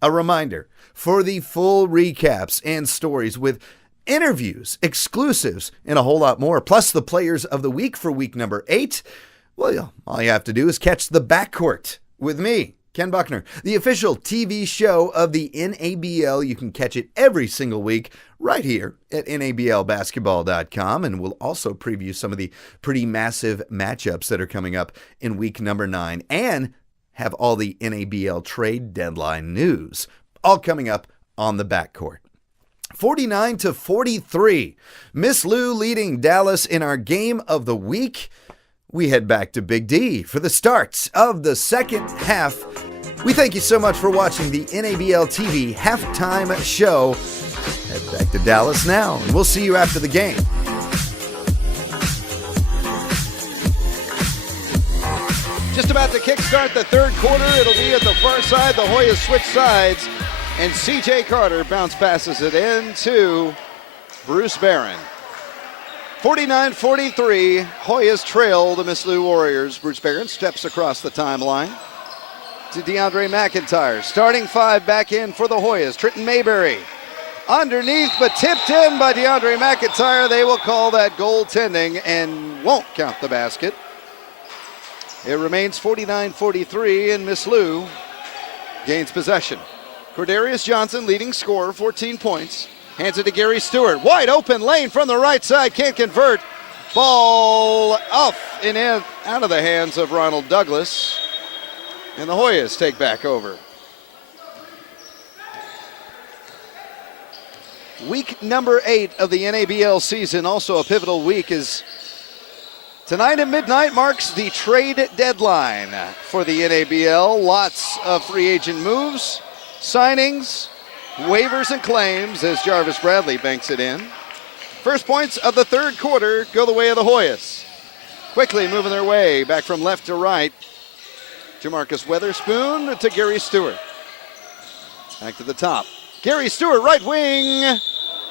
A reminder, for the full recaps and stories with interviews, exclusives, and a whole lot more, plus the players of the week for week number 8, well, all you have to do is catch the backcourt with me, Ken Buckner, the official TV show of the NABL. You can catch it every single week right here at NABLbasketball.com, and we'll also preview some of the pretty massive matchups that are coming up in week number 9 and have all the NABL trade deadline news, all coming up on the backcourt. 49-43. Miss Lou leading Dallas in our game of the week. We head back to Big D for the starts of the second half. We thank you so much for watching the NABL TV halftime show. Head back to Dallas now, and we'll see you after the game. Just about to kickstart the third quarter. It'll be at the far side. The Hoyas switch sides, and C.J. Carter bounce passes it in to Bruce Barron. 49-43, Hoyas trail the Miss Lou Warriors. Bruce Barron steps across the timeline to DeAndre McIntyre. Starting five back in for the Hoyas. Trenton Mayberry underneath, but tipped in by DeAndre McIntyre. They will call that goaltending and won't count the basket. It remains 49-43, and Miss Lou gains possession. Cordarius Johnson, leading scorer, 14 points. Hands it to Gary Stewart. Wide open lane from the right side. Can't convert. Ball off and in, out of the hands of Ronald Douglas. And the Hoyas take back over. Week number 8 of the NABL season, also a pivotal week, is tonight at midnight marks the trade deadline for the NABL. Lots of free agent moves, signings, waivers and claims as Jarvis Bradley banks it in. First points of the third quarter go the way of the Hoyas. Quickly moving their way back from left to right. Jamarcus Weatherspoon to Gary Stewart. Back to the top. Gary Stewart, right wing.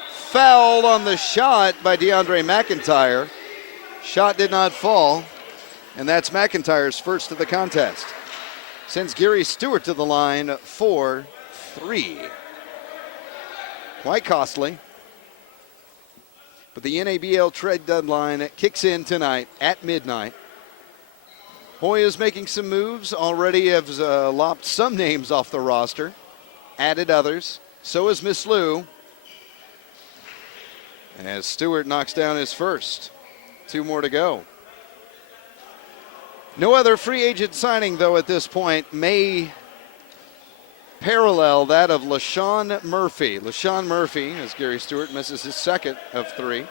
Fouled on the shot by DeAndre McIntyre. Shot did not fall. And that's McIntyre's first of the contest. Sends Gary Stewart to the line for 3. Quite costly. But the NABL trade deadline kicks in tonight at midnight. Hoyas making some moves. Already have lopped some names off the roster. Added others. So is Miss Lou. As Stewart knocks down his first. 2 more to go. No other free agent signing, though, at this point may parallel that of LaShawn Murphy. LaShawn Murphy, as Gary Stewart misses his second of 3.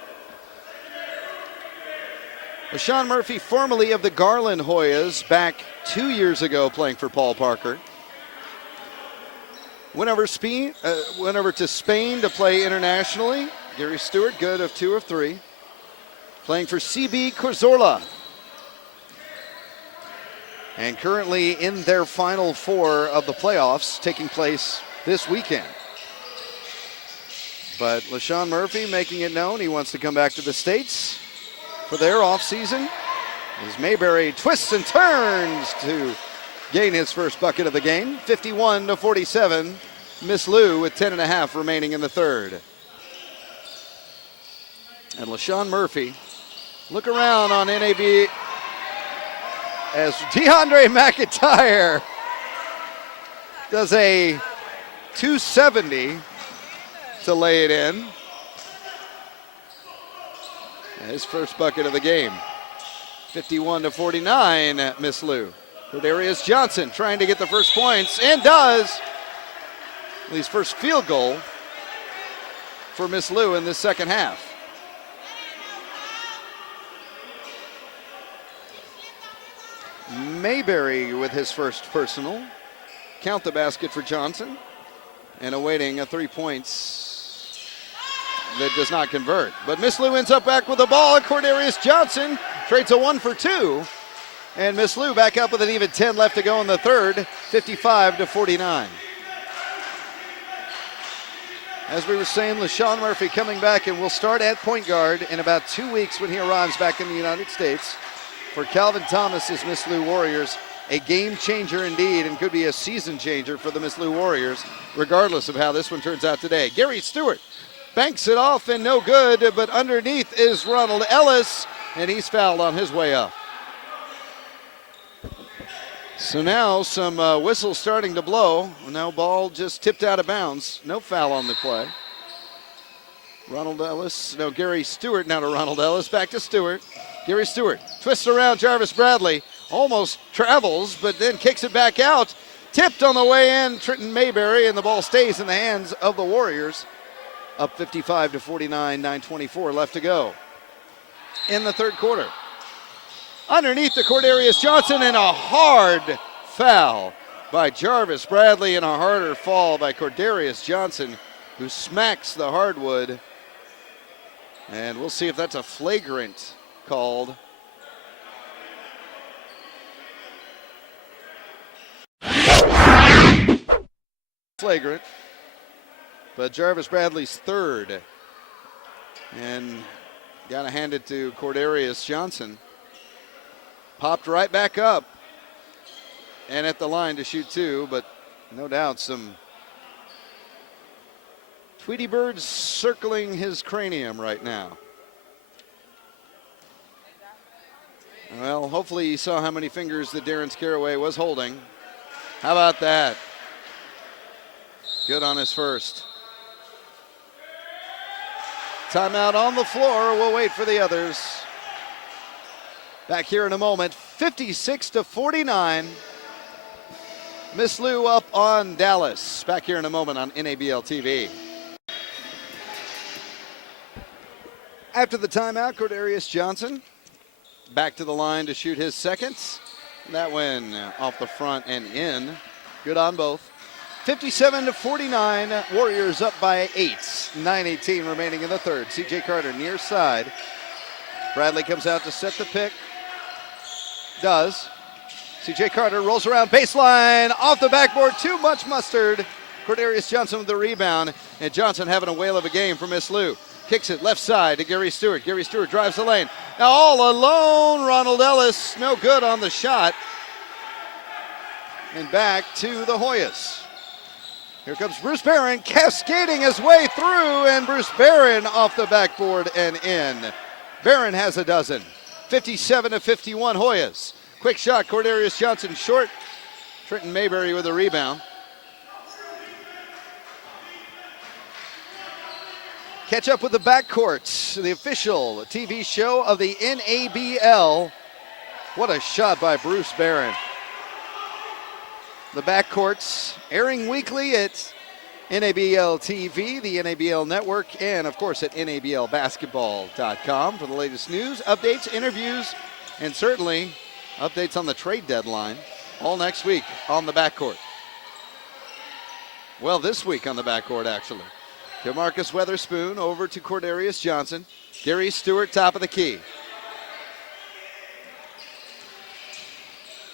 LaShawn Murphy, formerly of the Garland Hoyas, back 2 years ago playing for Paul Parker. Went over to Spain to play internationally. Gary Stewart, good of 2 of 3. Playing for CB Cazorla. And currently in their final 4 of the playoffs, taking place this weekend. But LaShawn Murphy making it known he wants to come back to the States for their offseason. As Mayberry twists and turns to gain his first bucket of the game. 51-47. Miss Lou with 10.5 remaining in the third. And LaShawn Murphy, look around on NAB as DeAndre McIntyre does a 270 to lay it in. His first bucket of the game. 51-49, Miss Lou. Cordarius Johnson trying to get the first points, and does. His first field goal for Miss Lou in this second half. Mayberry with his first personal. Count the basket for Johnson. And awaiting a 3 points that does not convert. But Miss Lou ends up back with the ball. Cordarius Johnson trades a 1 for 2. And Miss Lou back up with an even 10 left to go in the third. 55-49. As we were saying, LaShawn Murphy coming back and will start at point guard in about 2 weeks when he arrives back in the United States. For Calvin Thomas's Miss Lou Warriors, a game changer indeed, and could be a season changer for the Miss Lou Warriors, regardless of how this one turns out today. Gary Stewart banks it off and no good, but underneath is Ronald Ellis, and he's fouled on his way up. So now some whistles starting to blow. Now ball just tipped out of bounds. No foul on the play. Gary Stewart now to Ronald Ellis. Back to Stewart. Gary Stewart twists around Jarvis Bradley. Almost travels, but then kicks it back out. Tipped on the way in, Trenton Mayberry, and the ball stays in the hands of the Warriors. up 55-49, 9:24 left to go in the third quarter. Underneath the Cordarius Johnson, and a hard foul by Jarvis Bradley, and a harder fall by Cordarius Johnson, who smacks the hardwood. And we'll see if that's a flagrant called. Flagrant. But Jarvis Bradley's third. And got to hand it to Cordarius Johnson. Popped right back up. And at the line to shoot two, but no doubt some Tweety birds circling his cranium right now. Well, hopefully he saw how many fingers that Darren Scaraway was holding. How about that? Good on his first. Timeout on the floor. We'll wait for the others. Back here in a moment. 56-49. Miss Lou up on Dallas. Back here in a moment on NABL TV. After the timeout, Cordarius Johnson back to the line to shoot his second. That one off the front and in. Good on both. 57-49. Warriors up by 8. 9:18 remaining in the third. C.J. Carter near side. Bradley comes out to set the pick. Does. C.J. Carter rolls around baseline. Off the backboard. Too much mustard. Cordarius Johnson with the rebound. And Johnson having a whale of a game for Miss Lou. Kicks it left side to Gary Stewart. Gary Stewart drives the lane. Now all alone, Ronald Ellis. No good on the shot. And back to the Hoyas. Here comes Bruce Barron cascading his way through, and Bruce Barron off the backboard and in. Barron has a dozen. 57-51 Hoyas. Quick shot, Cordarius Johnson short. Trenton Mayberry with a rebound. Catch up with the backcourt, the official TV show of the NABL. What a shot by Bruce Barron. The backcourts airing weekly at NABL TV, the NABL network, and of course at NABLbasketball.com for the latest news, updates, interviews, and certainly updates on the trade deadline. All next week on the backcourt. Well, this week on the backcourt, actually. DeMarcus Weatherspoon over to Cordarius Johnson. Gary Stewart, top of the key.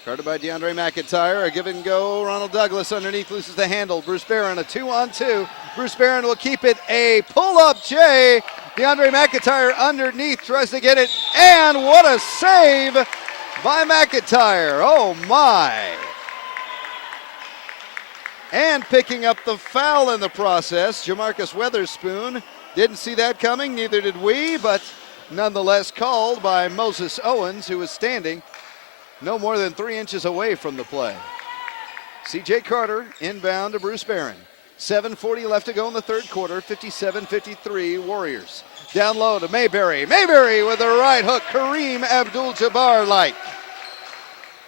Guarded by DeAndre McIntyre. A give and go. Ronald Douglas underneath loses the handle. Bruce Barron, a 2-on-2. Bruce Barron will keep it. A pull-up J. DeAndre McIntyre underneath tries to get it. And what a save by McIntyre. Oh, my. And picking up the foul in the process, Jamarcus Weatherspoon. Didn't see that coming, neither did we, but nonetheless called by Moses Owens, who was standing no more than 3 inches away from the play. C.J. Carter inbound to Bruce Barron. 7:40 left to go in the third quarter, 57-53 Warriors. Down low to Mayberry. Mayberry with a right hook, Kareem Abdul-Jabbar-like.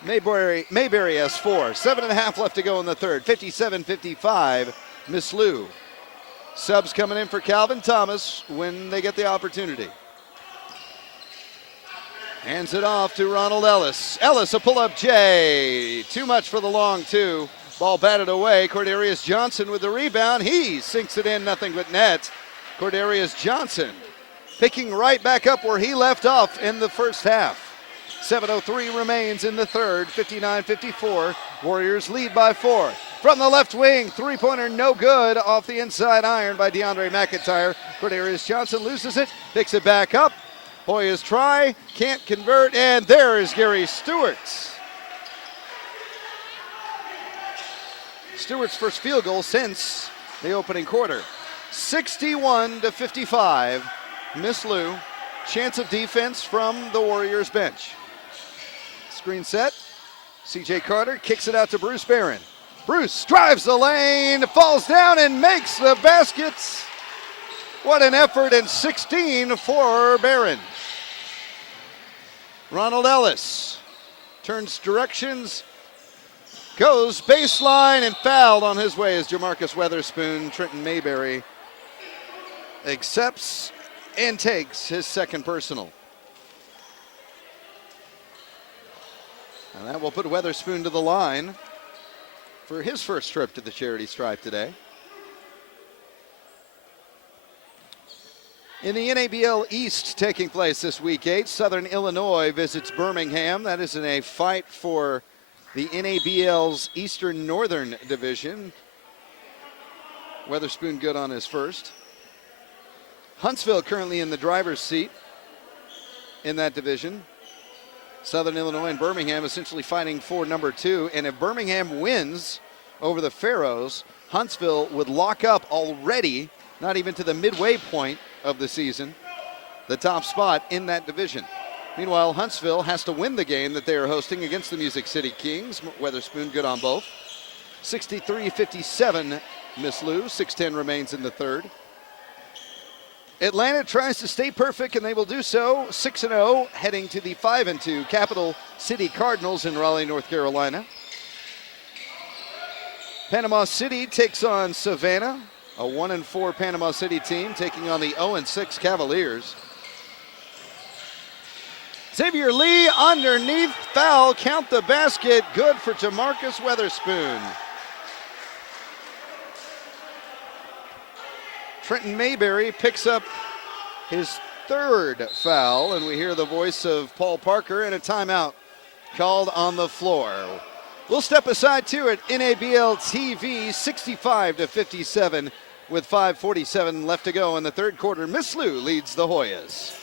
Mayberry has 4. 7.5 left to go in the third. 57-55, Miss Lou. Subs coming in for Calvin Thomas when they get the opportunity. Hands it off to Ronald Ellis. Ellis, a pull-up J. Too much for the long two. Ball batted away. Cordarius Johnson with the rebound. He sinks it in, nothing but net. Cordarius Johnson picking right back up where he left off in the first half. 7:03 remains in the third, 59-54. Warriors lead by 4. From the left wing, three-pointer no good off the inside iron by DeAndre McIntyre. Cordarius Johnson loses it, picks it back up. Hoyas try, can't convert, and there is Gary Stewart. Stewart's first field goal since the opening quarter. 61-55, Miss Lou. Chance of defense from the Warriors bench. Screen set. C.J. Carter kicks it out to Bruce Barron. Bruce drives the lane, falls down and makes the baskets. What an effort, and 16 for Barron. Ronald Ellis turns directions, goes baseline, and fouled on his way as Jamarcus Weatherspoon. Trenton Mayberry accepts and takes his second personal. And that will put Weatherspoon to the line for his first trip to the charity stripe today. In the NABL East taking place this week 8, Southern Illinois visits Birmingham. That is in a fight for the NABL's Eastern Northern Division. Weatherspoon good on his first. Huntsville currently in the driver's seat in that division. Southern Illinois and Birmingham essentially fighting for number 2. And if Birmingham wins over the Pharaohs, Huntsville would lock up already, not even to the midway point of the season, the top spot in that division. Meanwhile, Huntsville has to win the game that they are hosting against the Music City Kings. Weatherspoon good on both. 63-57, Miss Lou. 6:10 remains in the third. Atlanta tries to stay perfect, and they will do so. 6-0, heading to the 5-2 Capital City Cardinals in Raleigh, North Carolina. Panama City takes on Savannah, a 1-4 Panama City team taking on the 0-6 Cavaliers. Xavier Lee underneath, foul, count the basket, good for Jamarcus Weatherspoon. Trenton Mayberry picks up his third foul, and we hear the voice of Paul Parker and a timeout called on the floor. We'll step aside to it. NABL TV 65-57 with 5:47 left to go in the third quarter. Miss Lou leads the Hoyas.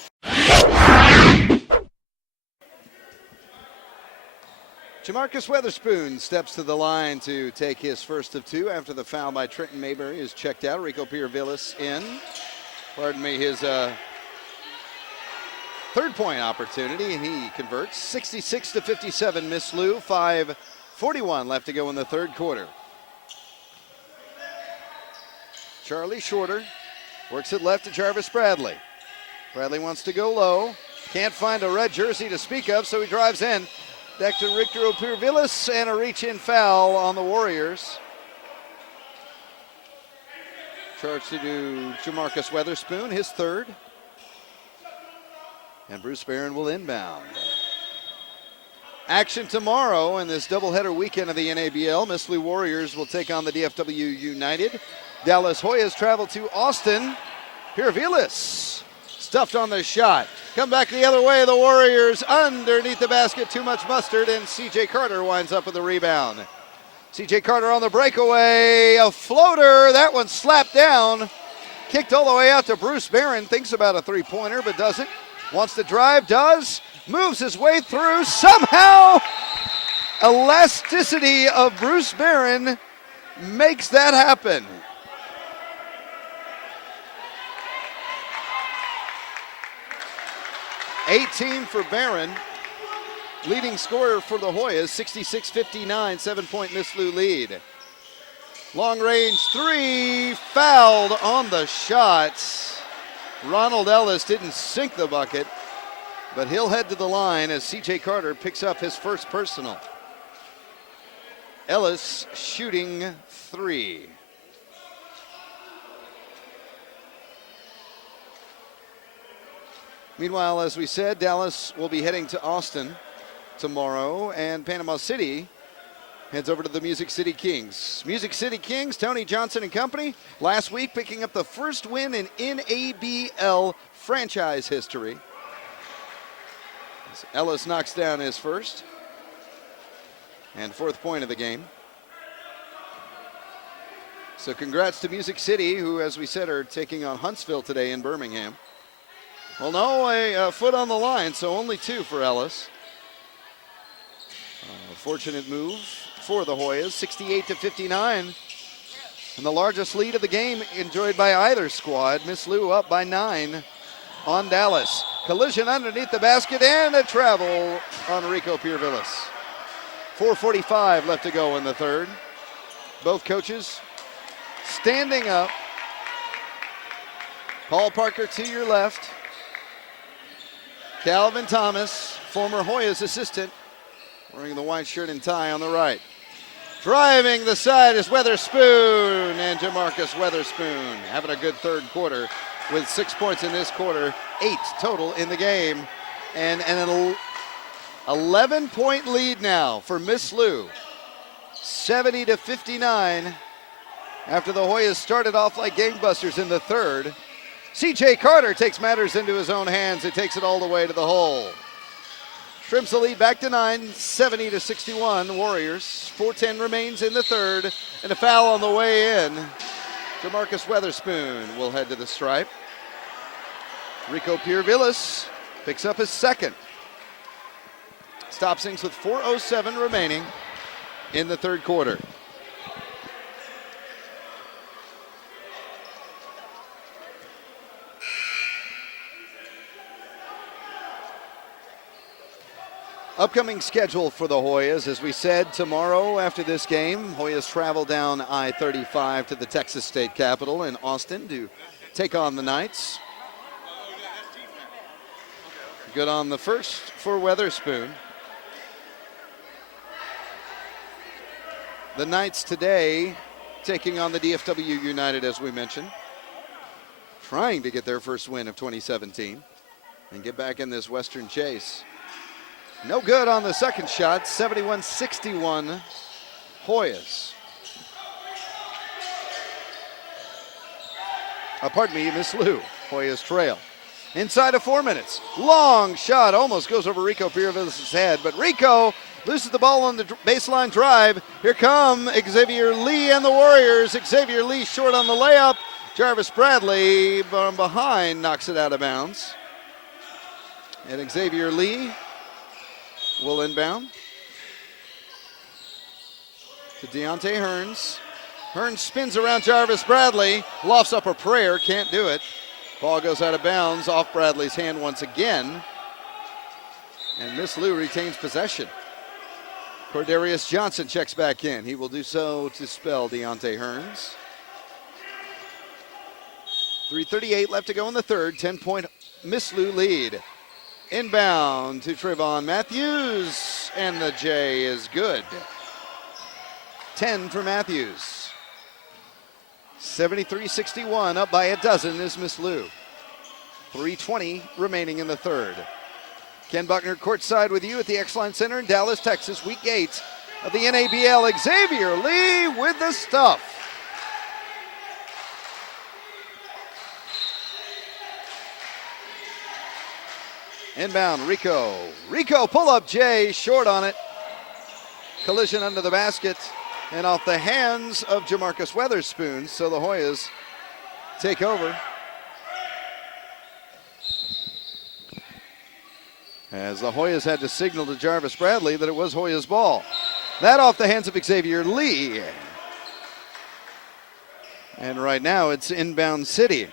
Jamarcus Weatherspoon steps to the line to take his first of two after the foul by Trenton Mayberry is checked out. Rico Piervillis in. Pardon me, his third point opportunity, and he converts. 66-57, Miss Lou. 5:41 left to go in the third quarter. Charlie Shorter works it left to Jarvis Bradley. Bradley wants to go low. Can't find a red jersey to speak of, so he drives in. Back to Rico Piervillis, and a reach-in foul on the Warriors. Charge to do Jamarcus Weatherspoon, his third. And Bruce Barron will inbound. Action tomorrow in this doubleheader weekend of the NABL. Miss Lou Warriors will take on the DFW United. Dallas Hoyas travel to Austin. Piervillis stuffed on the shot. Come back the other way, the Warriors underneath the basket, too much mustard, and C.J. Carter winds up with the rebound. C.J. Carter on the breakaway, a floater, that one slapped down. Kicked all the way out to Bruce Barron, thinks about a three-pointer, but doesn't. Wants to drive, does, moves his way through, somehow elasticity of Bruce Barron makes that happen. $18 for Barron, leading scorer for the Hoyas, 66-59, 7-point Miss Lou lead. Long range three, fouled on the shot. Ronald Ellis didn't sink the bucket, but he'll head to the line as C.J. Carter picks up his first personal. Ellis shooting three. Meanwhile, as we said, Dallas will be heading to Austin tomorrow, and Panama City heads over to the Music City Kings. Music City Kings, Tony Johnson and company, last week picking up the first win in NABL franchise history. As Ellis knocks down his first and fourth point of the game. So congrats to Music City, who, as we said, are taking on Huntsville today in Birmingham. Well, no, a foot on the line, so only two for Ellis. A fortunate move for the Hoyas, 68-59. And the largest lead of the game enjoyed by either squad. Miss Lou up by 9 on Dallas. Collision underneath the basket and a travel on Rico Piervillis. 4:45 left to go in the third. Both coaches standing up. Paul Parker to your left. Calvin Thomas, former Hoyas assistant, wearing the white shirt and tie on the right. Driving the side is Weatherspoon, and Jamarcus Weatherspoon having a good third quarter. with 6 points in this quarter, 8 total in the game. And an 11-point lead now for Miss Lou, 70-59. After the Hoyas started off like gangbusters in the third, C.J. Carter takes matters into his own hands and takes it all the way to the hole. Trims the lead back to 9, 70-61 Warriors. 4:10 remains in the third, and a foul on the way in. DeMarcus Weatherspoon will head to the stripe. Rico Pirvillas picks up his second. Stops things with 4:07 remaining in the third quarter. Upcoming schedule for the Hoyas, as we said, tomorrow after this game, Hoyas travel down I-35 to the Texas State Capitol in Austin to take on the Knights. Good on the first for Weatherspoon. The Knights today taking on the DFW United, as we mentioned, trying to get their first win of 2017 and get back in this Western chase. No good on the second shot, 71-61 Hoyas. Pardon me, Miss Lou. Hoyas trail. Inside of 4 minutes. Long shot, almost goes over Rico Pirvillas' head, but Rico loses the ball on the baseline drive. Here come Xavier Lee and the Warriors. Xavier Lee short on the layup. Jarvis Bradley from behind knocks it out of bounds. And Xavier Lee will inbound to Deontay Hearns. Hearns spins around Jarvis Bradley, lofts up a prayer, can't do it. Ball goes out of bounds, off Bradley's hand once again. And Miss Lou retains possession. Cordarius Johnson checks back in. He will do so to spell Deontay Hearns. 3:38 left to go in the third, 10-point Miss Lou lead. Inbound to Trayvon Matthews, and the J is good. 10 for Matthews. 73-61, up by a dozen is Miss Lou. 3:20 remaining in the third. Ken Buckner courtside with you at the X-Line Center in Dallas, Texas, week 8 of the NABL. Xavier Lee with the stuff. Inbound, Rico. Rico, pull up Jay, short on it. Collision under the basket and off the hands of Jamarcus Weatherspoon, so the Hoyas take over. As the Hoyas had to signal to Jarvis Bradley that it was Hoyas' ball. That off the hands of Xavier Lee. And right now it's inbound City.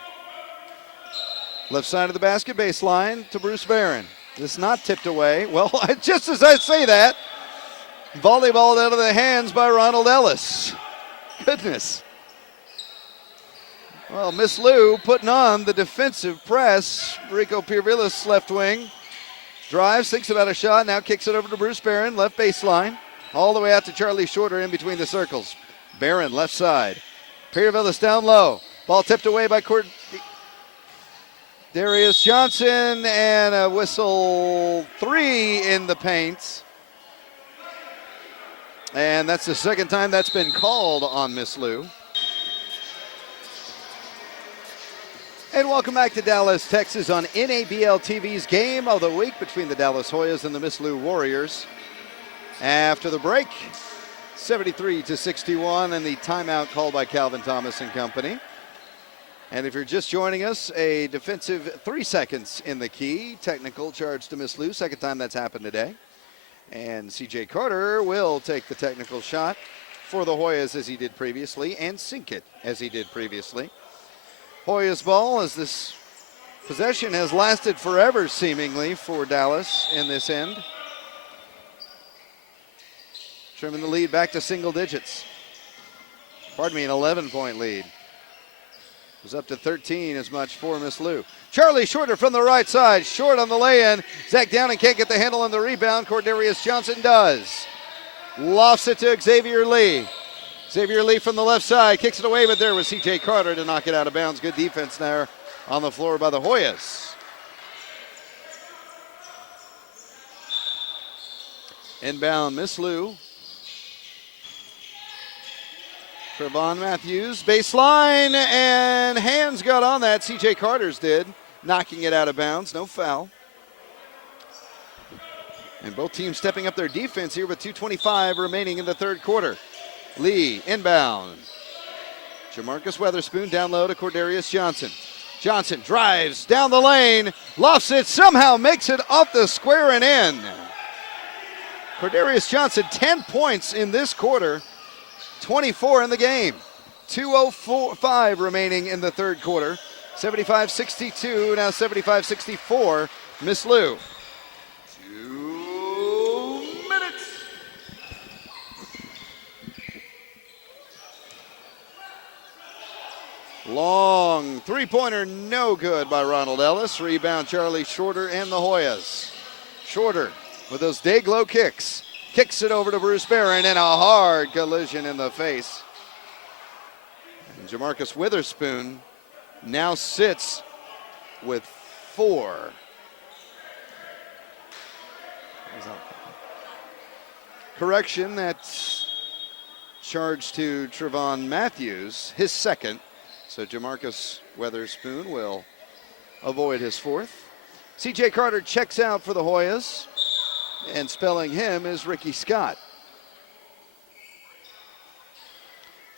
Left side of the basket, baseline to Bruce Barron. This not tipped away. Well, just as I say that, volleyballed out of the hands by Ronald Ellis. Goodness. Well, Miss Lou putting on the defensive press. Rico Pirvillas, left wing. Drives, thinks about a shot, now kicks it over to Bruce Barron, left baseline. All the way out to Charlie Shorter in between the circles. Barron, left side. Pirvillas down low. Ball tipped away by Darius Johnson, and a whistle 3 in the paint. And that's the second time that's been called on Miss Lou. And welcome back to Dallas, Texas on NABL TV's Game of the Week between the Dallas Hoyas and the Miss Lou Warriors. After the break, 73-61, and the timeout called by Calvin Thomas and company. And if you're just joining us, a defensive 3 seconds in the key. Technical charge to Miss Lou. Second time that's happened today. And C.J. Carter will take the technical shot for the Hoyas as he did previously, and sink it as he did previously. Hoyas ball, as this possession has lasted forever seemingly for Dallas in this end. Trimming the lead back to single digits. Pardon me, an 11-point lead. It was up to 13 as much for Miss Lou. Charlie Shorter from the right side, short on the lay-in. Zach Downing can't get the handle on the rebound. Cordarius Johnson does. Lofts it to Xavier Lee. Xavier Lee from the left side, kicks it away, but there was C.J. Carter to knock it out of bounds. Good defense there on the floor by the Hoyas. Inbound, Miss Lou. Trevon Matthews, baseline, and hands got on that. C.J. Carter's did, knocking it out of bounds. No foul. And both teams stepping up their defense here with 2:25 remaining in the third quarter. Lee, inbound. Jamarcus Weatherspoon down low to Cordarius Johnson. Johnson drives down the lane, lofts it, somehow makes it off the square and in. Cordarius Johnson, 10 points in this quarter, 24 in the game. 2:05 remaining in the third quarter. 75-62, now 75-64, Miss Lou. 2 minutes. Long three-pointer, no good by Ronald Ellis. Rebound, Charlie Shorter and the Hoyas. Shorter with those day-glow kicks. Kicks it over to Bruce Barron, and a hard collision in the face. And Jamarcus Witherspoon now sits with 4. Correction, that's charge to Trevon Matthews, his second. So Jamarcus Weatherspoon will avoid his 4th. C.J. Carter checks out for the Hoyas, and spelling him is Ricky Scott.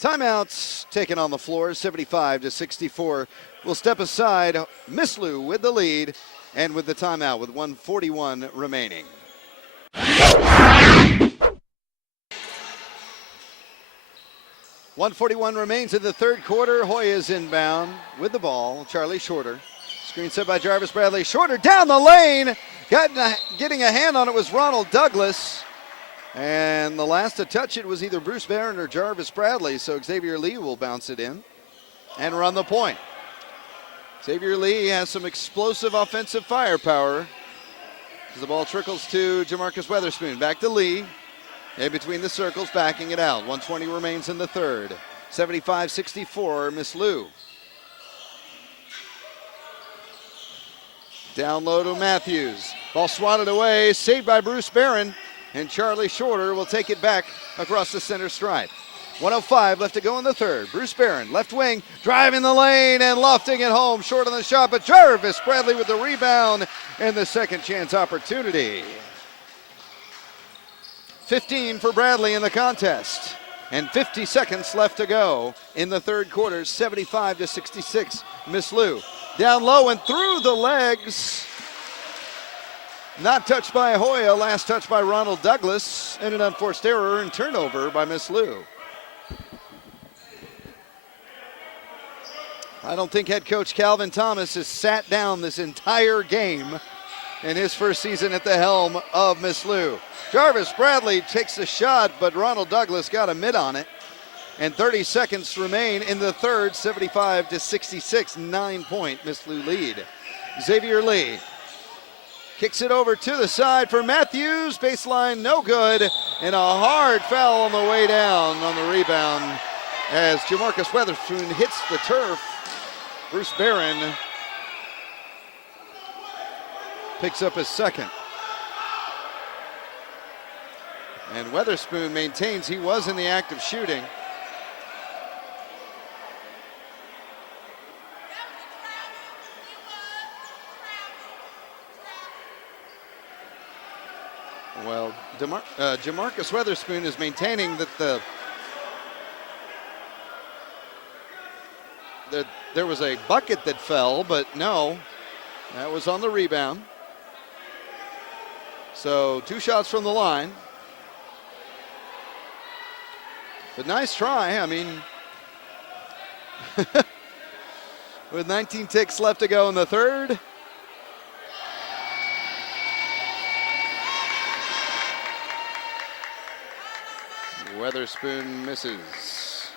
Timeouts taken on the floor, 75-64. We'll step aside. Miss Lou with the lead and with the timeout with 1:41 remaining. .141 remains in the third quarter. Hoyas inbound with the ball. Charlie Shorter. Screen set by Jarvis Bradley. Shorter down the lane. Getting a hand on it was Ronald Douglas. And the last to touch it was either Bruce Barron or Jarvis Bradley. So Xavier Lee will bounce it in and run the point. Xavier Lee has some explosive offensive firepower as the ball trickles to Jamarcus Weatherspoon. Back to Lee. In between the circles, backing it out. 1:20 remains in the third. 75-64, Miss Lou. Down low to Matthews. Ball swatted away, saved by Bruce Barron, and Charlie Shorter will take it back across the center stripe. 1:05 left to go in the third. Bruce Barron, left wing, driving the lane and lofting it home. Short on the shot, but Jarvis Bradley with the rebound and the second chance opportunity. 15 for Bradley in the contest, and 50 seconds left to go in the third quarter. 75-66, Miss Lou. Down low and through the legs. Not touched by Hoya, last touch by Ronald Douglas, and an unforced error and turnover by Miss Lou. I don't think head coach Calvin Thomas has sat down this entire game in his first season at the helm of Miss Lou. Jarvis Bradley takes the shot, but Ronald Douglas got a mid on it. And 30 seconds remain in the third, 75-66, 9-point Miss Lou lead. Xavier Lee kicks it over to the side for Matthews. Baseline, no good. And a hard foul on the way down on the rebound as Jamarcus Weatherspoon hits the turf. Bruce Barron picks up his second. And Weatherspoon maintains he was in the act of shooting. Well, Jamarcus Weatherspoon is maintaining that there was a bucket that fell, but no, that was on the rebound. So 2 shots from the line. But nice try, I mean, with 19 ticks left to go in the third. Weatherspoon misses.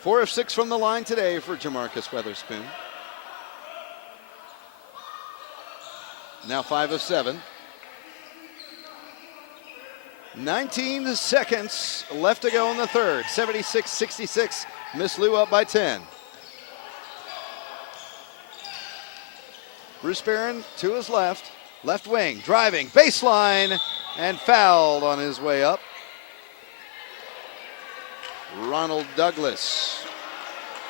4 of 6 from the line today for Jamarcus Weatherspoon. Now 5 of 7. 19 seconds left to go in the third. 76-66, Miss Lou up by 10. Bruce Barron to his left. Left wing, driving, baseline, and fouled on his way up. Ronald Douglas.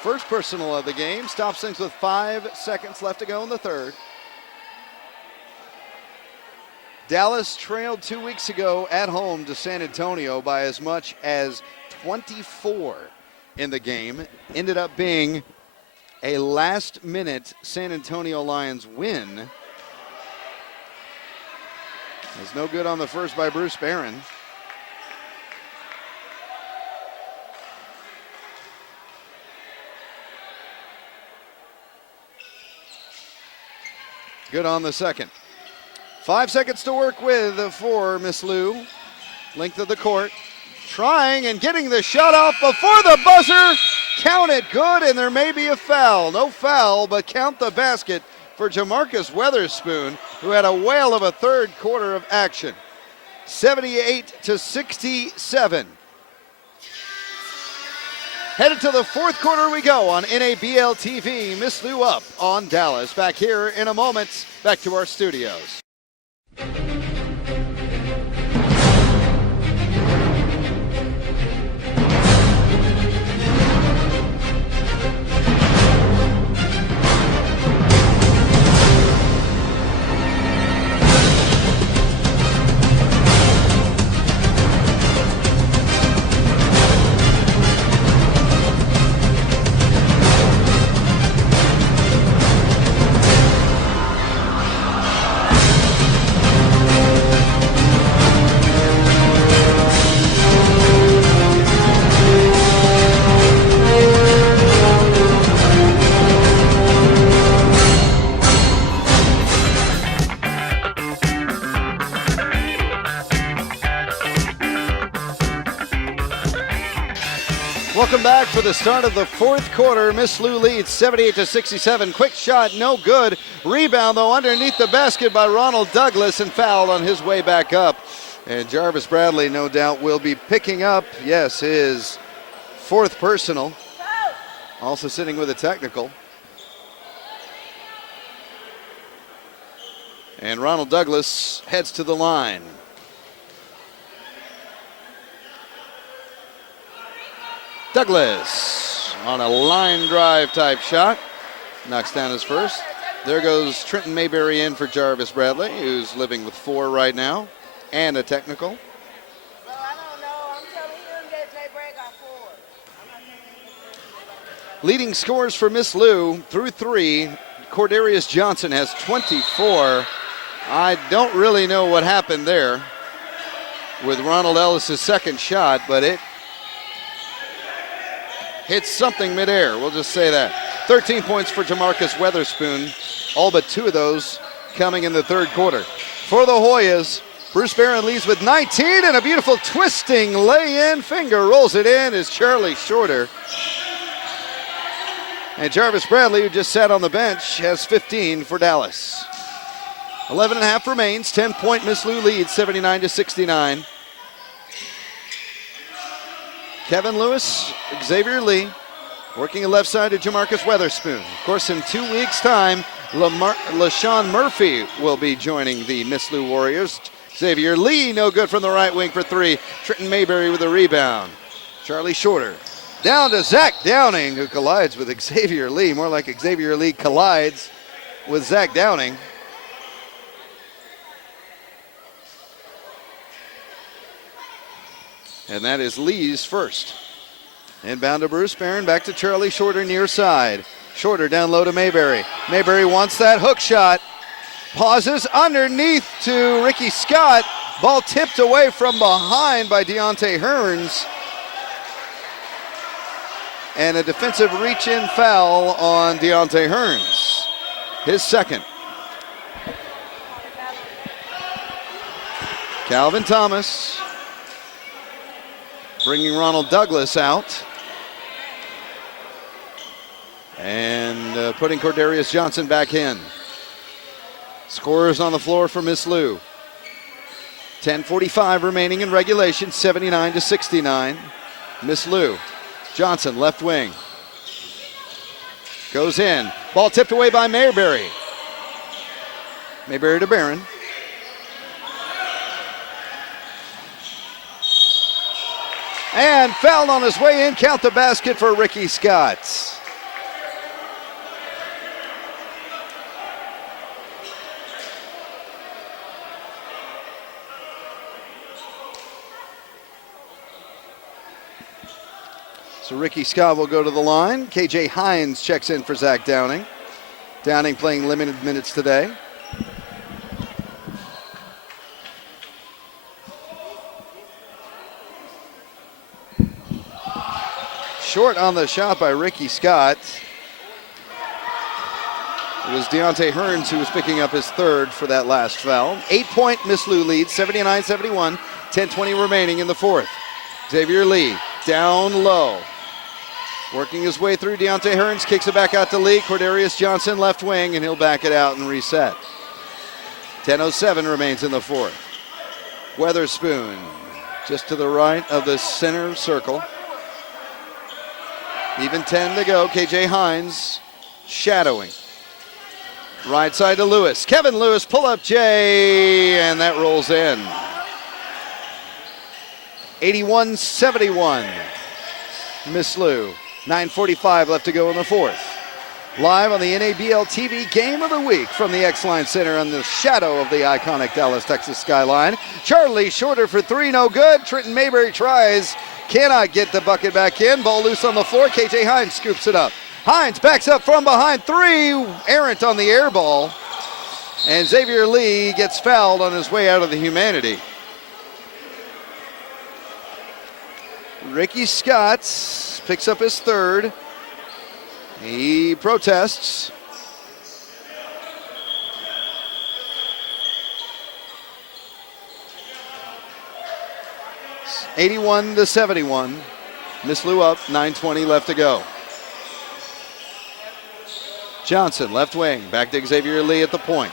First personal of the game. Stops things with 5 seconds left to go in the third. Dallas trailed 2 weeks ago at home to San Antonio by as much as 24 in the game. Ended up being a last-minute San Antonio Lions win. There's no good on the first by Bruce Barron. Good on the second. 5 seconds to work with for Miss Lou. Length of the court. Trying and getting the shot off before the buzzer. Count it good, and there may be a foul. No foul, but count the basket for Jamarcus Weatherspoon, who had a whale of a third quarter of action. 78-67. Headed to the fourth quarter we go on NABL TV. Miss Lou up on Dallas. Back here in a moment. Back to our studios. Welcome back for the start of the fourth quarter. Miss Lou leads 78-67. Quick shot, no good. Rebound, though, underneath the basket by Ronald Douglas and fouled on his way back up. And Jarvis Bradley, no doubt, will be picking up, yes, his fourth personal. Also sitting with a technical. And Ronald Douglas heads to the line. Douglas on a line drive type shot. Knocks down his first. There goes Trenton Mayberry in for Jarvis Bradley, who's living with 4 right now, and a technical. Well, I don't know. I'm telling you that Mayberry got 4. Leading scores for Miss Lou through 3. Cordarius Johnson has 24. I don't really know what happened there with Ronald Ellis' second shot, but it hits something midair. We'll just say that. 13 points for Jamarcus Weatherspoon. All but 2 of those coming in the third quarter. For the Hoyas, Bruce Barron leads with 19, and a beautiful twisting lay-in finger rolls it in is Charlie Shorter. And Jarvis Bradley, who just sat on the bench, has 15 for Dallas. 11.5 remains. 10-point Miss Lou leads, 79-69. Kevin Lewis, Xavier Lee, working the left side to Jamarcus Weatherspoon. Of course, in 2 weeks' time, LaShawn Murphy will be joining the Miss Lou Warriors. Xavier Lee, no good from the right wing for 3. Trenton Mayberry with a rebound. Charlie Shorter down to Zach Downing, who collides with Xavier Lee. More like Xavier Lee collides with Zach Downing. And that is Lee's first. Inbound to Bruce Barron, back to Charlie Shorter near side. Shorter down low to Mayberry. Mayberry wants that hook shot. Pauses underneath to Ricky Scott. Ball tipped away from behind by Deontay Hearns. And a defensive reach-in foul on Deontay Hearns. His second. Calvin Thomas bringing Ronald Douglas out. And putting Cordarius Johnson back in. Scorers on the floor for Miss Lou. 10:45 remaining in regulation, 79-69. Miss Lou Johnson, left wing. Goes in. Ball tipped away by Mayberry. Mayberry to Barron. And fouled on his way in. Count the basket for Ricky Scott. So Ricky Scott will go to the line. KJ Hines checks in for Zach Downing. Downing playing limited minutes today. Short on the shot by Ricky Scott. It was Deontay Hearns who was picking up his third for that last foul. 8-point Mislu lead, 79-71. 10:20 remaining in the fourth. Xavier Lee down low. Working his way through, Deontay Hearns kicks it back out to Lee. Cordarius Johnson left wing, and he'll back it out and reset. 10:07 remains in the fourth. Weatherspoon just to the right of the center circle. Even 10 to go. KJ Hines shadowing. Right side to Lewis. Kevin Lewis, pull up J, and that rolls in. 81-71. Mislu. 9:45 left to go in the fourth. Live on the NABL TV Game of the Week from the X-Line Center on the shadow of the iconic Dallas, Texas skyline. Charlie Shorter for three, no good. Trenton Mayberry tries, cannot get the bucket back in. Ball loose on the floor. KJ Hines scoops it up. Hines backs up from behind three, errant on the air ball. And Xavier Lee gets fouled on his way out of the humanity. Ricky Scott picks up his third. He protests. It's 81-71. Mislu up, 9:20 left to go. Johnson, left wing, back to Xavier Lee at the point.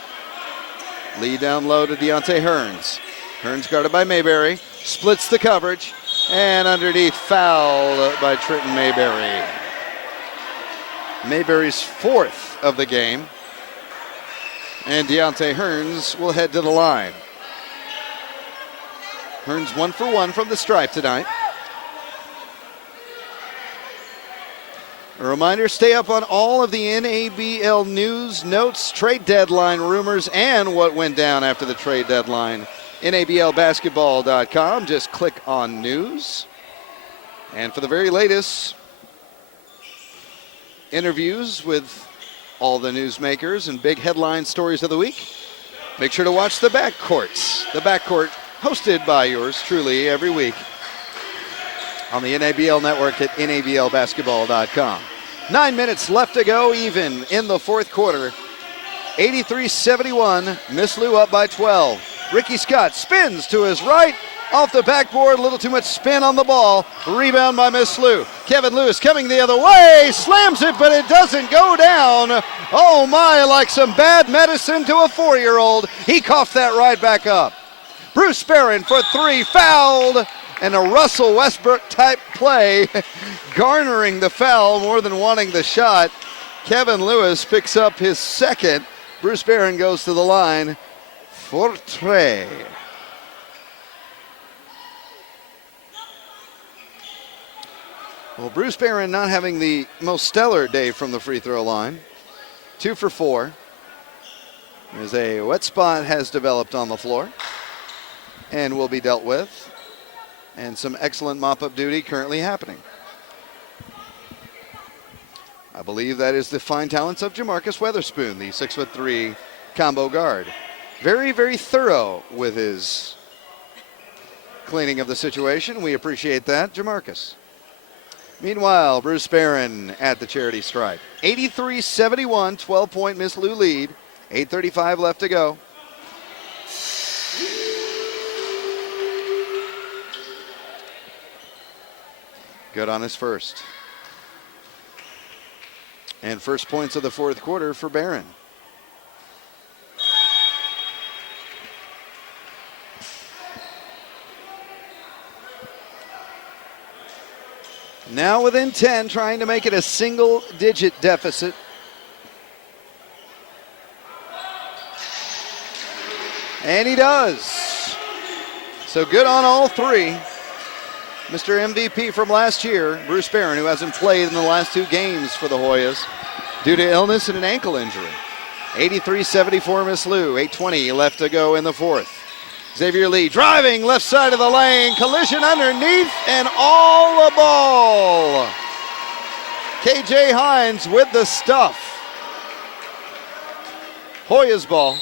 Lee down low to Deontay Hearns. Hearns guarded by Mayberry, splits the coverage, and underneath foul by Trenton Mayberry. Mayberry's fourth of the game. And Deontay Hearns will head to the line. Hearns 1 for 1 from the stripe tonight. A reminder, stay up on all of the NABL news, notes, trade deadline rumors, and what went down after the trade deadline. NABLbasketball.com. Just click on news. And for the very latest interviews with all the newsmakers and big headline stories of the week, make sure to watch The Backcourts. The Backcourt hosted by yours truly every week on the NABL network at NABLbasketball.com. 9 minutes left to go, even in the fourth quarter. 83-71, Mislu up by 12. Ricky Scott spins to his right, off the backboard, a little too much spin on the ball. Rebound by Mislu. Kevin Lewis coming the other way, slams it, but it doesn't go down. Oh my, like some bad medicine to a 4-year-old. He coughed that right back up. Bruce Barron for three, fouled, and a Russell Westbrook type play, garnering the foul more than wanting the shot. Kevin Lewis picks up his second. Bruce Barron goes to the line for three. Well, Bruce Barron not having the most stellar day from the free throw line. 2 for 4. As a wet spot has developed on the floor and will be dealt with. And some excellent mop-up duty currently happening. I believe that is the fine talents of Jamarcus Weatherspoon, the 6'3" combo guard. Very, very thorough with his cleaning of the situation. We appreciate that, Jamarcus. Meanwhile, Bruce Barron at the charity stripe. 83-71, 12-point Mislu lead. 8:35 left to go. Good on his first. And first points of the fourth quarter for Barron. Now within 10, trying to make it a single-digit deficit. And he does. So good on all three. Mr. MVP from last year, Bruce Barron, who hasn't played in the last 2 games for the Hoyas due to illness and an ankle injury. 83-74 Miss Lou, 8:20 left to go in the fourth. Xavier Lee driving left side of the lane, collision underneath and all a ball. KJ Hines with the stuff. Hoyas ball.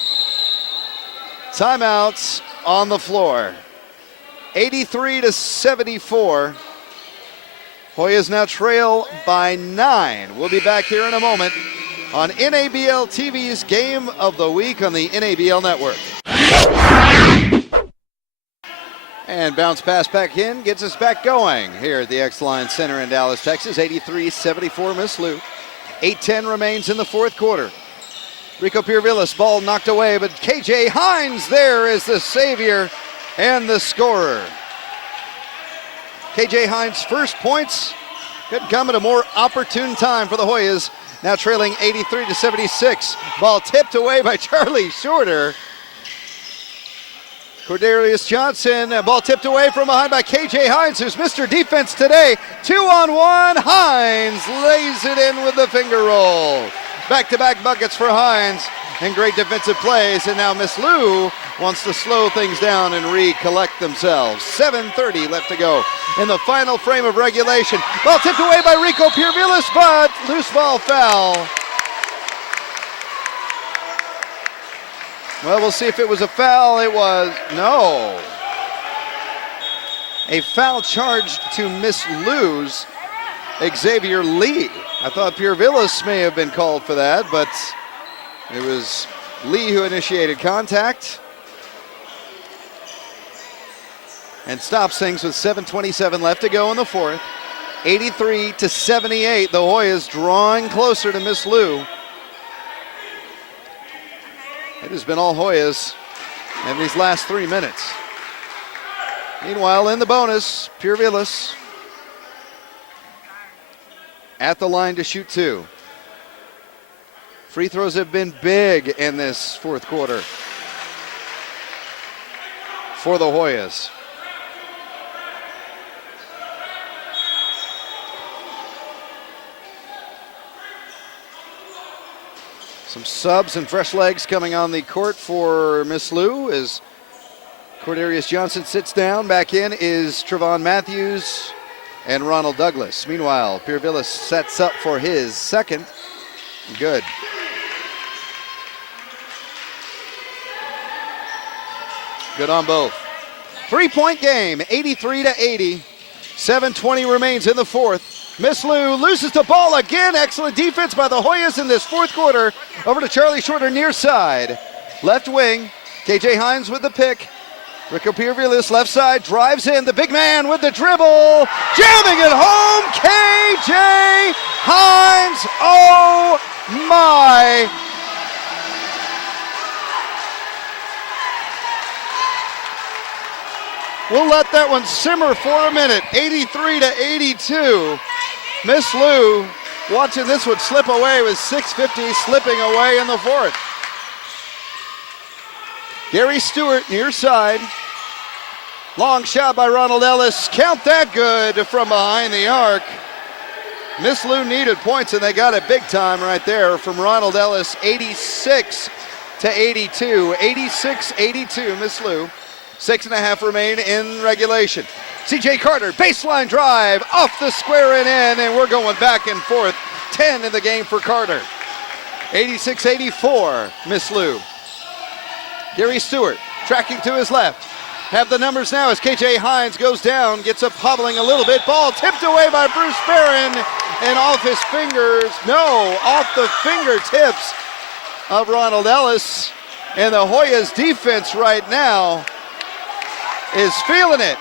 Timeouts on the floor. 83-74. Hoyas now trail by 9. We'll be back here in a moment on NABL TV's Game of the Week on the NABL Network. And bounce pass back in, gets us back going here at the X-Line Center in Dallas, Texas. 83-74 Miss Lou. 8:10 remains in the fourth quarter. Rico Pirvillas, ball knocked away, but KJ Hines there is the savior and the scorer. KJ Hines' first points couldn't come at a more opportune time for the Hoyas. Now trailing 83-76. Ball tipped away by Charlie Shorter. Cordelius Johnson, ball tipped away from behind by KJ Hines, who's Mr. Defense today. 2-on-1, Hines lays it in with the finger roll. Back-to-back buckets for Hines and great defensive plays, and now Miss Lou wants to slow things down and recollect themselves. 7:30 left to go in the final frame of regulation. Ball tipped away by Rico Pirvillas, but loose ball foul. Well, we'll see if it was a foul. It was no. A foul charged to Miss Lou's Xavier Lee. I thought Pirvillas may have been called for that, but it was Lee who initiated contact and stops things with 7:27 left to go in the fourth. 83-78. The Hoyas drawing closer to Miss Lou. It has been all Hoyas in these last 3 minutes. Meanwhile, in the bonus, Pirvillas at the line to shoot 2. Free throws have been big in this fourth quarter for the Hoyas. Some subs and fresh legs coming on the court for Miss Lou as Cordelius Johnson sits down. Back in is Trevon Matthews and Ronald Douglas. Meanwhile, Pirvillas sets up for his second. Good. Good on both. 3-point game, 83-80. 7:20 remains in the fourth. Miss Lou loses the ball again. Excellent defense by the Hoyas in this fourth quarter. Over to Charlie Shorter near side. Left wing, KJ Hines with the pick. Rico Pirvillas left side, drives in. The big man with the dribble. Jamming it home, KJ Hines. Oh my. We'll let that one simmer for a minute. 83-82. Miss Lou watching this one slip away with 6:50 slipping away in the fourth. Gary Stewart near side. Long shot by Ronald Ellis. Count that good from behind the arc. Miss Lou needed points, and they got it big time right there from Ronald Ellis. 86-82. 86-82, Miss Lou. 6.5 remain in regulation. C.J. Carter, baseline drive, off the square and in, and we're going back and forth. 10 in the game for Carter. 86-84, Miss Lou. Gary Stewart tracking to his left. Have the numbers now as KJ Hines goes down, gets up hobbling a little bit. Ball tipped away by Bruce Barron, and off his fingers, no, off the fingertips of Ronald Ellis. And the Hoyas defense right now is feeling it.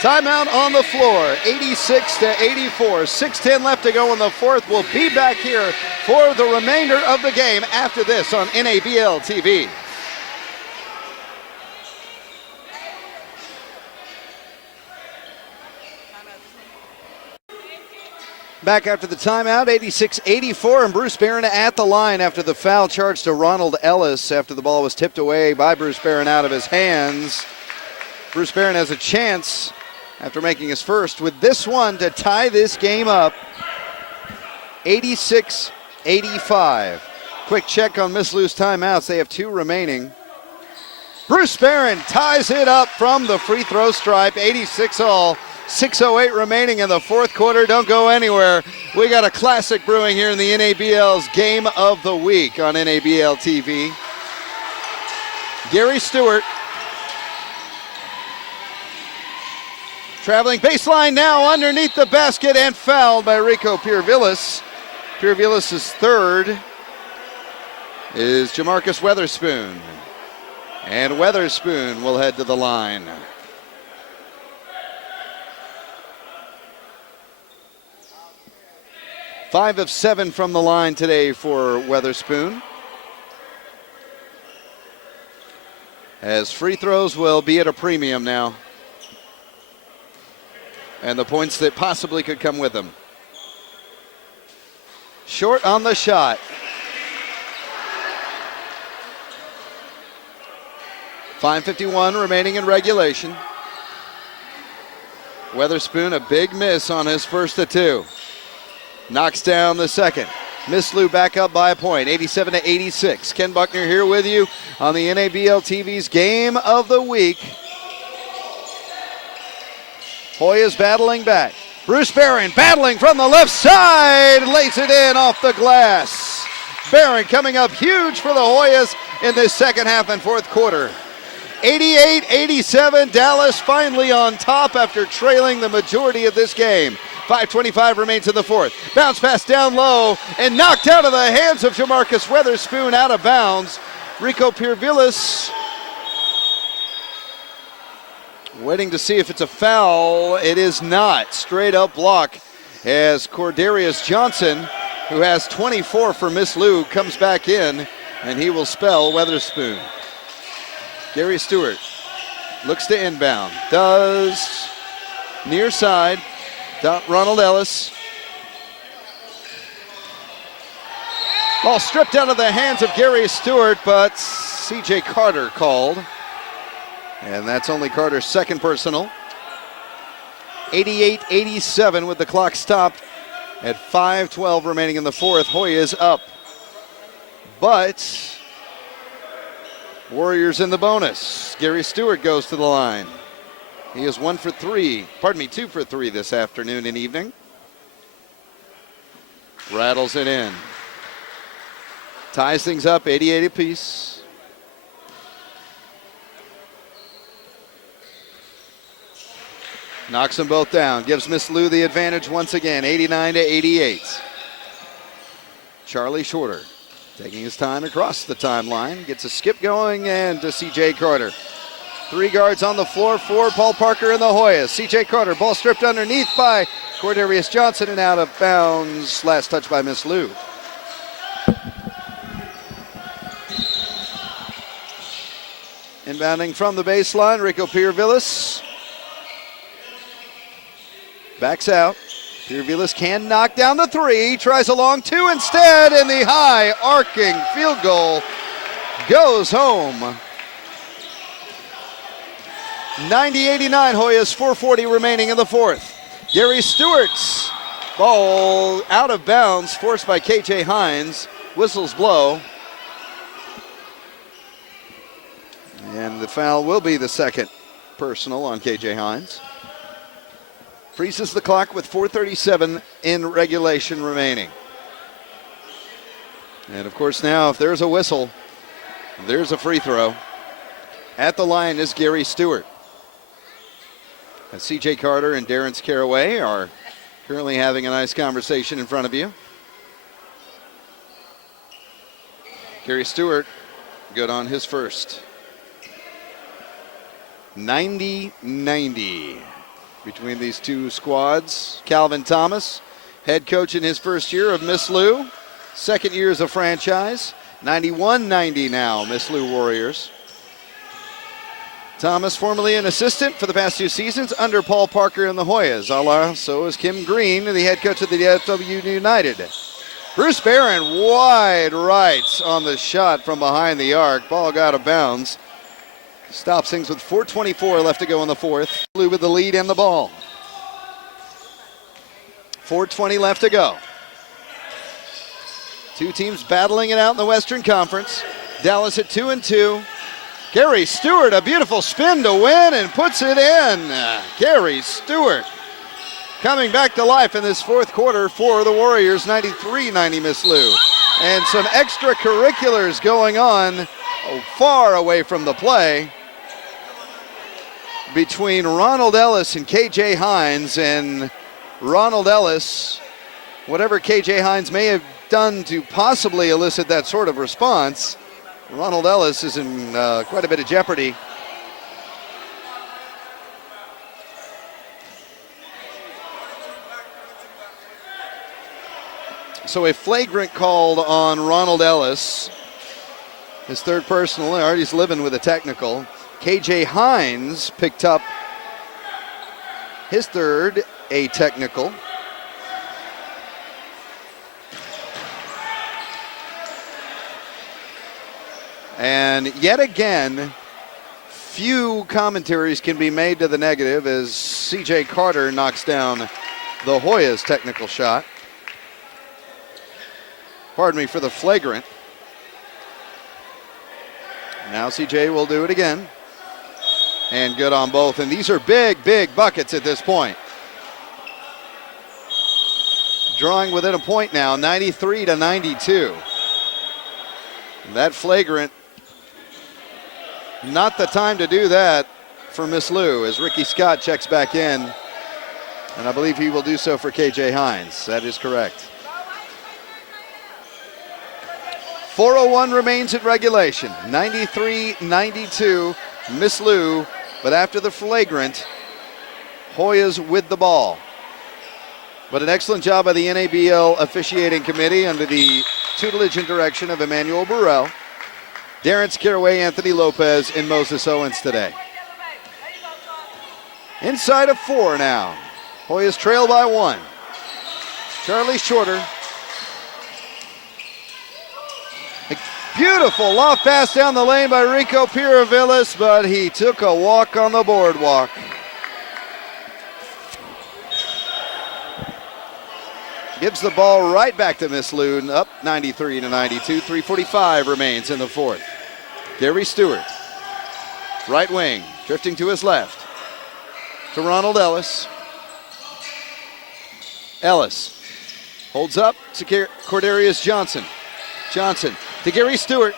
Timeout on the floor, 86-84. 6:10 left to go in the fourth. We'll be back here for the remainder of the game after this on NABL TV. Back after the timeout, 86-84, and Bruce Barron at the line after the foul charge to Ronald Ellis after the ball was tipped away by Bruce Barron out of his hands. Bruce Barron has a chance after making his first with this one to tie this game up, 86-85. Quick check on Miss Lou's timeouts. They have 2 remaining. Bruce Barron ties it up from the free throw stripe, 86-all. 6:08 remaining in the fourth quarter. Don't go anywhere. We got a classic brewing here in the NABL's Game of the Week on NABL TV. Gary Stewart traveling baseline now underneath the basket and fouled by Rico Piervillis. Piervillis' third is Jamarcus Weatherspoon. And Weatherspoon will head to the line. 5 of 7 from the line today for Weatherspoon. As free throws will be at a premium now. And the points that possibly could come with them. Short on the shot. .551 remaining in regulation. Weatherspoon, a big miss on his first of 2. Knocks down the second. Miss Lou back up by a point, 87-86. Ken Buckner here with you on the NABL TV's Game of the Week. Hoyas battling back. Bruce Barron battling from the left side, lays it in off the glass. Barron coming up huge for the Hoyas in this second half and fourth quarter. 88-87, Dallas finally on top after trailing the majority of this game. 5:25 remains in the fourth. Bounce pass down low and knocked out of the hands of Jamarcus Weatherspoon, out of bounds. Rico Piervillis waiting to see if it's a foul. It is not. Straight up block as Cordarius Johnson, who has 24 for Miss Lou, comes back in, and he will spell Weatherspoon. Gary Stewart looks to inbound. Does near side. Ronald Ellis. Ball stripped out of the hands of Gary Stewart, but C.J. Carter called. And that's only Carter's second personal. 88-87 with the clock stopped at 5:12 remaining in the fourth. Hoyas up. But Warriors in the bonus. Gary Stewart goes to the line. He is 2 for 3 this afternoon and evening. Rattles it in. Ties things up, 88 apiece. Knocks them both down. Gives Miss Lou the advantage once again, 89-88. Charlie Shorter taking his time across the timeline. Gets a skip going and to C.J. Carter. 3 guards on the floor for Paul Parker and the Hoyas. C.J. Carter, ball stripped underneath by Cordarius Johnson and out of bounds. Last touch by Miss Lou. Inbounding from the baseline, Rico Piervillis. Backs out. Piervillis can knock down the 3. Tries a long 2 instead, and the high arcing field goal goes home. 90-89 Hoyas, 4:40 remaining in the fourth. Gary Stewart's ball out of bounds, forced by KJ Hines. Whistles blow. And the foul will be the second personal on KJ Hines. Freezes the clock with 4:37 in regulation remaining. And of course now, if there's a whistle, there's a free throw. At the line is Gary Stewart. And C.J. Carter and Darren Caraway are currently having a nice conversation in front of you. Gary Stewart, good on his first. 90-90. between these two squads. Calvin Thomas, head coach in his first year of Miss Lou. Second year as a franchise. 91-90 now, Miss Lou Warriors. Thomas, formerly an assistant for the past 2 seasons under Paul Parker and the Hoyas. So is Kim Green, the head coach of the DFW United. Bruce Barron wide right on the shot from behind the arc. Ball got out of bounds. Stops things with 4:24 left to go in the fourth. Blue with the lead and the ball. 4:20 left to go. Two teams battling it out in the Western Conference. Dallas at 2-2. Gary Stewart, a beautiful spin to win and puts it in. Gary Stewart coming back to life in this fourth quarter for the Warriors. 93-90 Miss Lou. And some extracurriculars going on far away from the play between Ronald Ellis and KJ Hines. And Ronald Ellis, whatever KJ Hines may have done to possibly elicit that sort of response, Ronald Ellis is in quite a bit of jeopardy. So a flagrant called on Ronald Ellis. His third personal, he's living with a technical. KJ Hines picked up his third, a technical. And yet again, few commentaries can be made to the negative as C.J. Carter knocks down the Hoyas' technical shot. Pardon me for the flagrant. Now C.J. will do it again. And good on both. And these are big, big buckets at this point. Drawing within a point now, 93-92. That flagrant, not the time to do that for Miss Lou as Ricky Scott checks back in. And I believe he will do so for KJ Hines. That is correct. 4:01 remains at regulation. 93-92, Miss Lou. But after the flagrant, Hoyas with the ball. But an excellent job by the NABL officiating committee under the tutelage and direction of Emmanuel Burrell, Darren Scaraway, Anthony Lopez, and Moses Owens today. Inside of 4 now. Hoyas trail by 1. Charlie Shorter. A beautiful loft pass down the lane by Rico Piravillas, but he took a walk on the boardwalk. Gives the ball right back to Miss Lou, up 93-92. 3:45 remains in the fourth. Gary Stewart, right wing, drifting to his left. To Ronald Ellis. Ellis holds up to Cordarius Johnson. Johnson to Gary Stewart.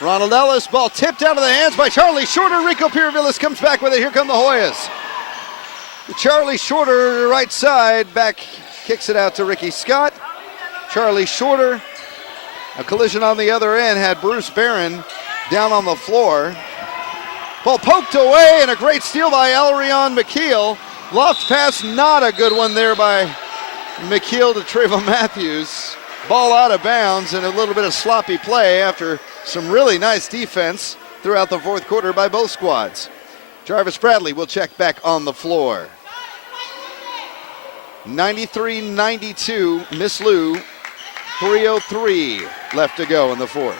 Ronald Ellis, ball tipped out of the hands by Charlie Shorter. Rico Piravillas comes back with it. Here come the Hoyas. Charlie Shorter, right side, back. Kicks it out to Ricky Scott. Charlie Shorter. A collision on the other end had Bruce Barron down on the floor. Ball poked away and a great steal by Elrion McKeel. Loft pass, not a good one there by McKeel to Trayvon Matthews. Ball out of bounds and a little bit of sloppy play after some really nice defense throughout the fourth quarter by both squads. Jarvis Bradley will check back on the floor. 93-92, Miss Lou, 3:03 left to go in the fourth.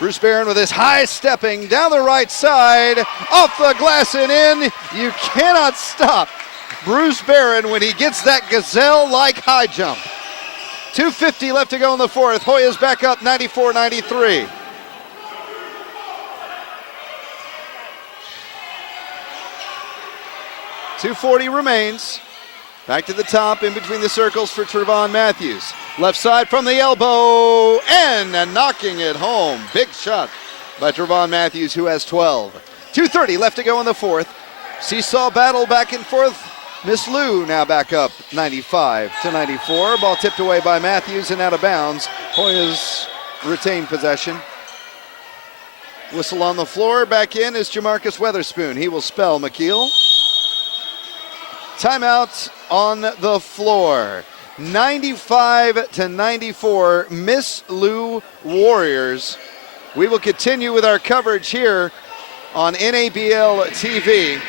Bruce Barron with his high stepping down the right side, off the glass and in. You cannot stop Bruce Barron when he gets that gazelle-like high jump. 2:50 left to go in the fourth. Hoyas back up 94-93. .240 remains. Back to the top, in between the circles for Trayvon Matthews. Left side from the elbow, and knocking it home. Big shot by Trayvon Matthews, who has 12. 2:30 left to go in the fourth. Seesaw battle back and forth. Miss Lou now back up 95-94. Ball tipped away by Matthews and out of bounds. Hoyas retain possession. Whistle on the floor. Back in is Jamarcus Weatherspoon. He will spell McKeel. Timeout on the floor. 95-94, Miss Lou Warriors. We will continue with our coverage here on NABL TV.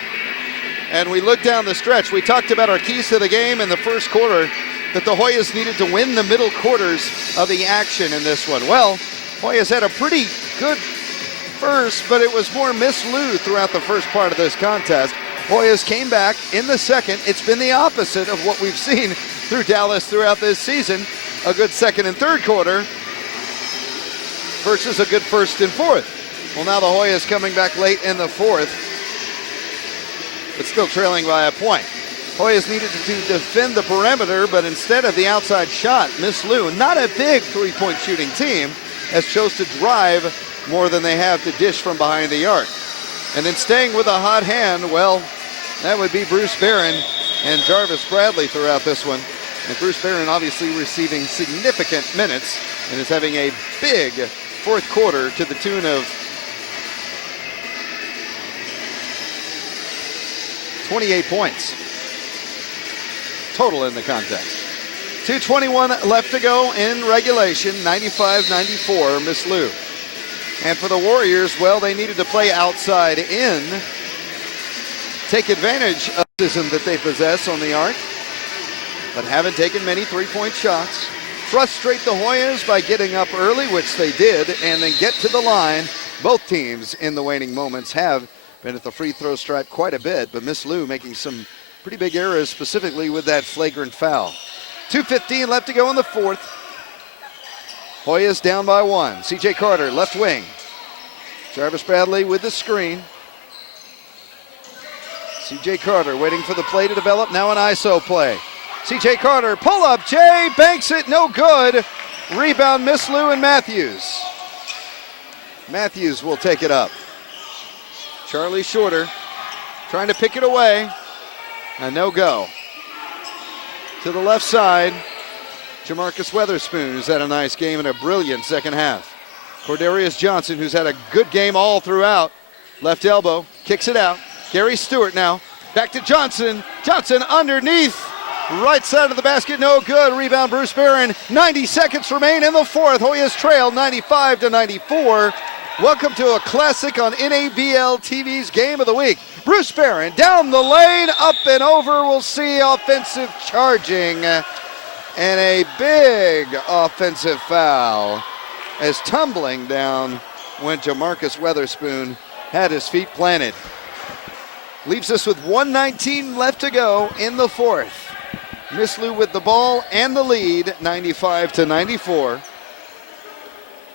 And we look down the stretch. We talked about our keys to the game in the first quarter, that the Hoyas needed to win the middle quarters of the action in this one. Well, Hoyas had a pretty good first, but it was more Miss Lou throughout the first part of this contest. Hoyas came back in the second. It's been the opposite of what we've seen through Dallas throughout this season. A good second and third quarter versus a good first and fourth. Well, now the Hoyas coming back late in the fourth, but still trailing by a point. Hoyas needed to defend the perimeter, but instead of the outside shot, Miss Lou, not a big three-point shooting team, has chose to drive more than they have to dish from behind the arc. And then staying with a hot hand, well, that would be Bruce Barron and Jarvis Bradley throughout this one. And Bruce Barron obviously receiving significant minutes and is having a big fourth quarter to the tune of 28 points total in the contest. 2:21 left to go in regulation, 95-94, Miss Lou. And for the Warriors, well, they needed to play outside in, take advantage of the system that they possess on the arc, but haven't taken many three-point shots. Frustrate the Hoyas by getting up early, which they did, and then get to the line. Both teams in the waning moments have been at the free throw stripe quite a bit, but Miss Lou making some pretty big errors, specifically with that flagrant foul. 2:15 left to go in the fourth. Hoyas down by one. C.J. Carter, left wing. Jarvis Bradley with the screen. C.J. Carter waiting for the play to develop. Now an ISO play. C.J. Carter, pull up, Jay, banks it, no good. Rebound, Miss Lou and Matthews. Matthews will take it up. Charlie Shorter trying to pick it away. A no-go. To the left side, Jamarcus Weatherspoon, who's had a nice game and a brilliant second half. Cordarius Johnson, who's had a good game all throughout. Left elbow, kicks it out. Gary Stewart now, back to Johnson. Johnson underneath, right side of the basket, no good. Rebound, Bruce Barron. 90 seconds remain in the fourth. Hoyas trail 95-94. Welcome to a classic on NABL TV's Game of the Week. Bruce Barron down the lane, up and over. We'll see offensive charging and a big offensive foul as tumbling down went Jamarcus Weatherspoon, had his feet planted. Leaves us with 1:19 left to go in the fourth. Miss Lou with the ball and the lead, 95-94.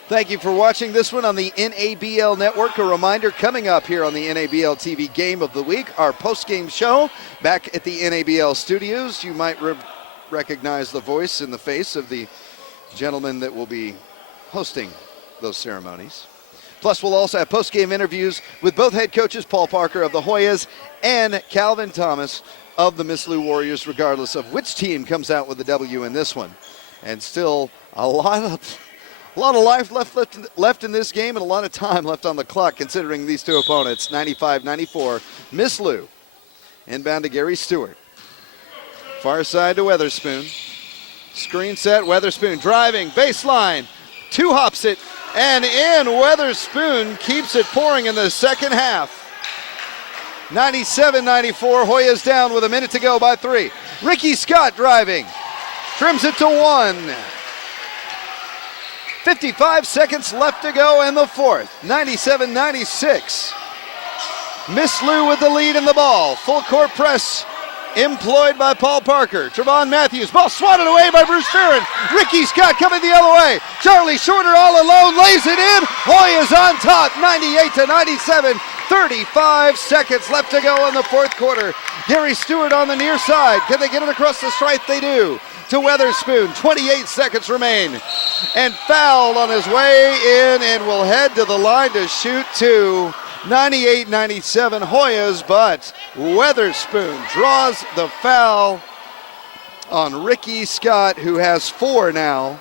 Thank you for watching this one on the NABL Network. A reminder, coming up here on the NABL TV Game of the Week, our post-game show back at the NABL studios. You might recognize the voice and the face of the gentleman that will be hosting those ceremonies. Plus, we'll also have post-game interviews with both head coaches, Paul Parker of the Hoyas and Calvin Thomas of the Miss Lou Warriors, regardless of which team comes out with the W in this one. And still a lot of life left in this game and a lot of time left on the clock considering these two opponents. 95-94, Miss Lou. Inbound to Gary Stewart. Far side to Weatherspoon. Screen set, Weatherspoon driving, baseline. Two hops it, and in. Weatherspoon keeps it pouring in the second half. 97-94, Hoyas down with a minute to go by three. Ricky Scott driving, trims it to one. 55 seconds left to go in the fourth. 97-96. Miss Lou with the lead in the ball. Full court press employed by Paul Parker. Trevon Matthews, ball swatted away by Bruce Barron. Ricky Scott coming the other way. Charlie Shorter all alone, lays it in. Hoyas on top, 98-97. 35 seconds left to go in the fourth quarter. Gary Stewart on the near side. Can they get it across the stripe? They do. To Weatherspoon, 28 seconds remain. And fouled on his way in and will head to the line to shoot two. 98-97 Hoyas, but Weatherspoon draws the foul on Ricky Scott, who has four now.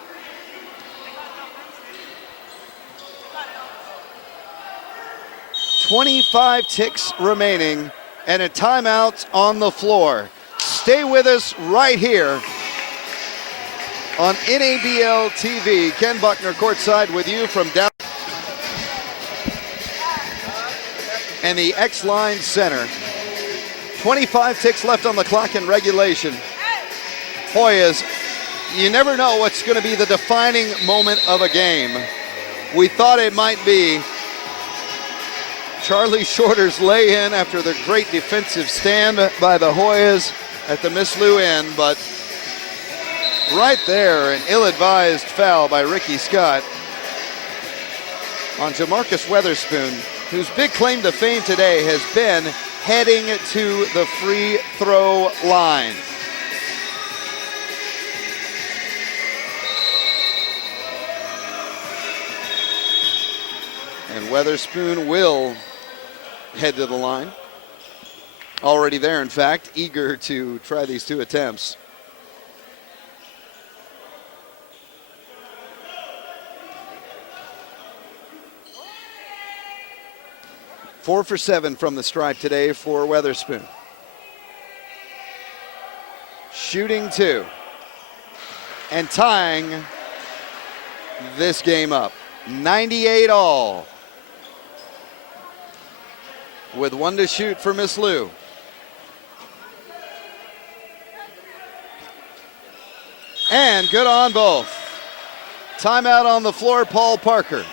.25 ticks remaining and a timeout on the floor. Stay with us right here on NABL TV. Ken Buckner courtside with you from down and the X-Line Center. 25 ticks left on the clock in regulation. Hoyas, you never know what's going to be the defining moment of a game. We thought it might be Charlie Shorter's lay-in after the great defensive stand by the Hoyas at the Miss Lou end, but right there, an ill-advised foul by Ricky Scott on Jamarcus Weatherspoon, whose big claim to fame today has been heading to the free throw line. And Weatherspoon will head to the line. Already there, in fact, eager to try these two attempts. Four for 7 from the stripe today for Weatherspoon. Shooting 2. And tying this game up. 98 all. With 1 to shoot for Miss Lou. And good on both. Timeout on the floor, Paul Parker.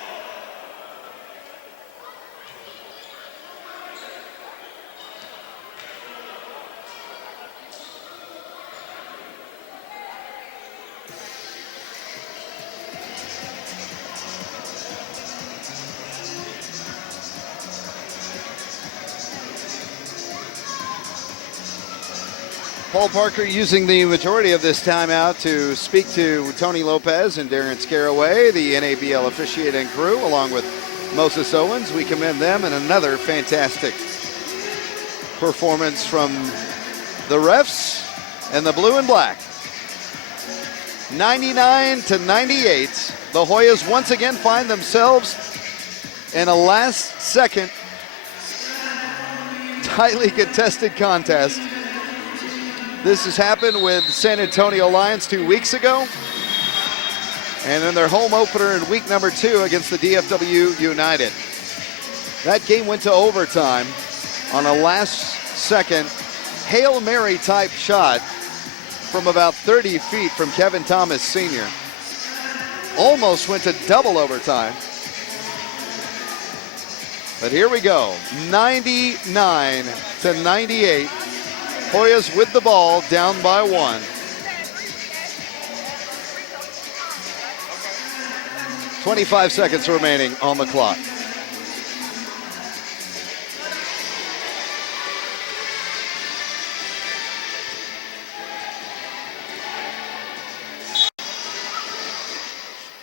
Paul Parker using the majority of this timeout to speak to Tony Lopez and Darren Scaraway, the NABL officiating crew, along with Moses Owens. We commend them, and another fantastic performance from the refs and the blue and black. 99-98. The Hoyas once again find themselves in a last-second, tightly contested contest. This has happened with San Antonio Lions 2 weeks ago. And then their home opener in week number 2 against the DFW United. That game went to overtime on a last-second Hail Mary type shot from about 30 feet from Kevin Thomas Sr. Almost went to double overtime. But here we go, 99-98. Hoyas with the ball, down by 1. 25 seconds remaining on the clock.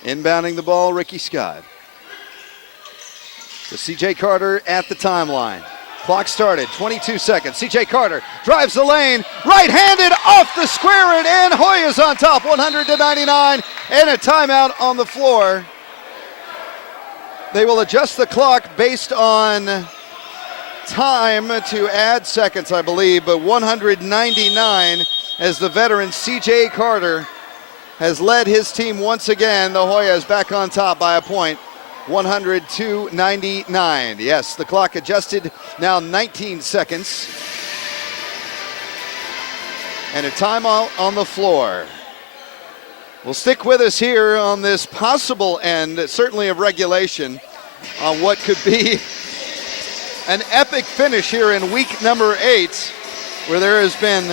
Inbounding the ball, Ricky Scott. To C.J. Carter at the timeline. Clock started, 22 seconds. C.J. Carter drives the lane, right-handed off the square and in. Hoyas on top, 100-99, and a timeout on the floor. They will adjust the clock based on time to add seconds, I believe, but 199 as the veteran C.J. Carter has led his team once again. The Hoyas back on top by a point. 100-99. Yes, the clock adjusted, now 19 seconds. And a timeout on the floor. Well, stick with us here on this possible end, certainly of regulation, on what could be an epic finish here in week number 8, where there has been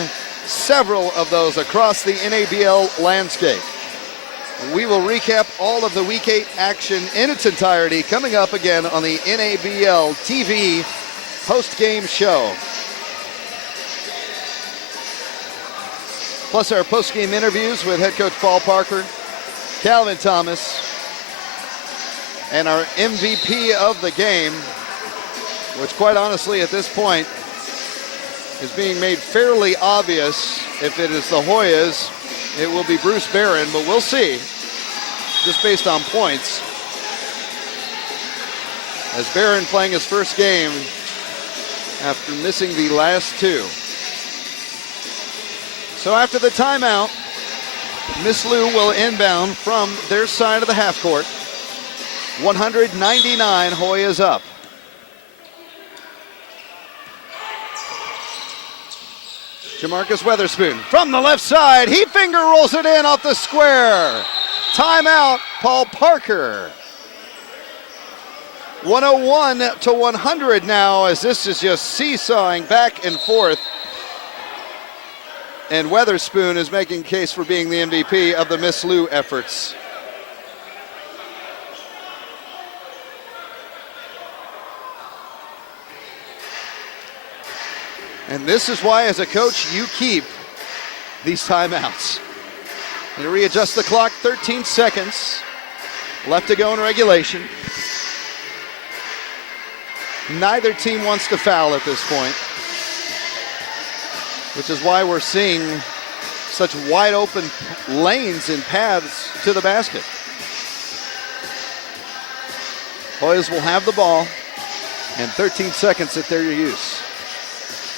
several of those across the NABL landscape. We will recap all of the Week 8 action in its entirety coming up again on the NABL TV post-game show. Plus our post-game interviews with head coach Paul Parker, Calvin Thomas, and our MVP of the game, which quite honestly at this point is being made fairly obvious. If it is the Hoyas, it will be Bruce Barron, but we'll see, just based on points. As Barron playing his first game after missing the last 2. So after the timeout, Miss Lou will inbound from their side of the half court. 199, Hoyas up. Jamarcus Weatherspoon from the left side. He finger rolls it in off the square. Timeout, Paul Parker. 101 to 100 now as this is just seesawing back and forth. And Weatherspoon is making case for being the MVP of the Miss Lou efforts. And this is why, as a coach, you keep these timeouts. You readjust the clock, 13 seconds left to go in regulation. Neither team wants to foul at this point, which is why we're seeing such wide open lanes and paths to the basket. Hoyas will have the ball and 13 seconds at their use.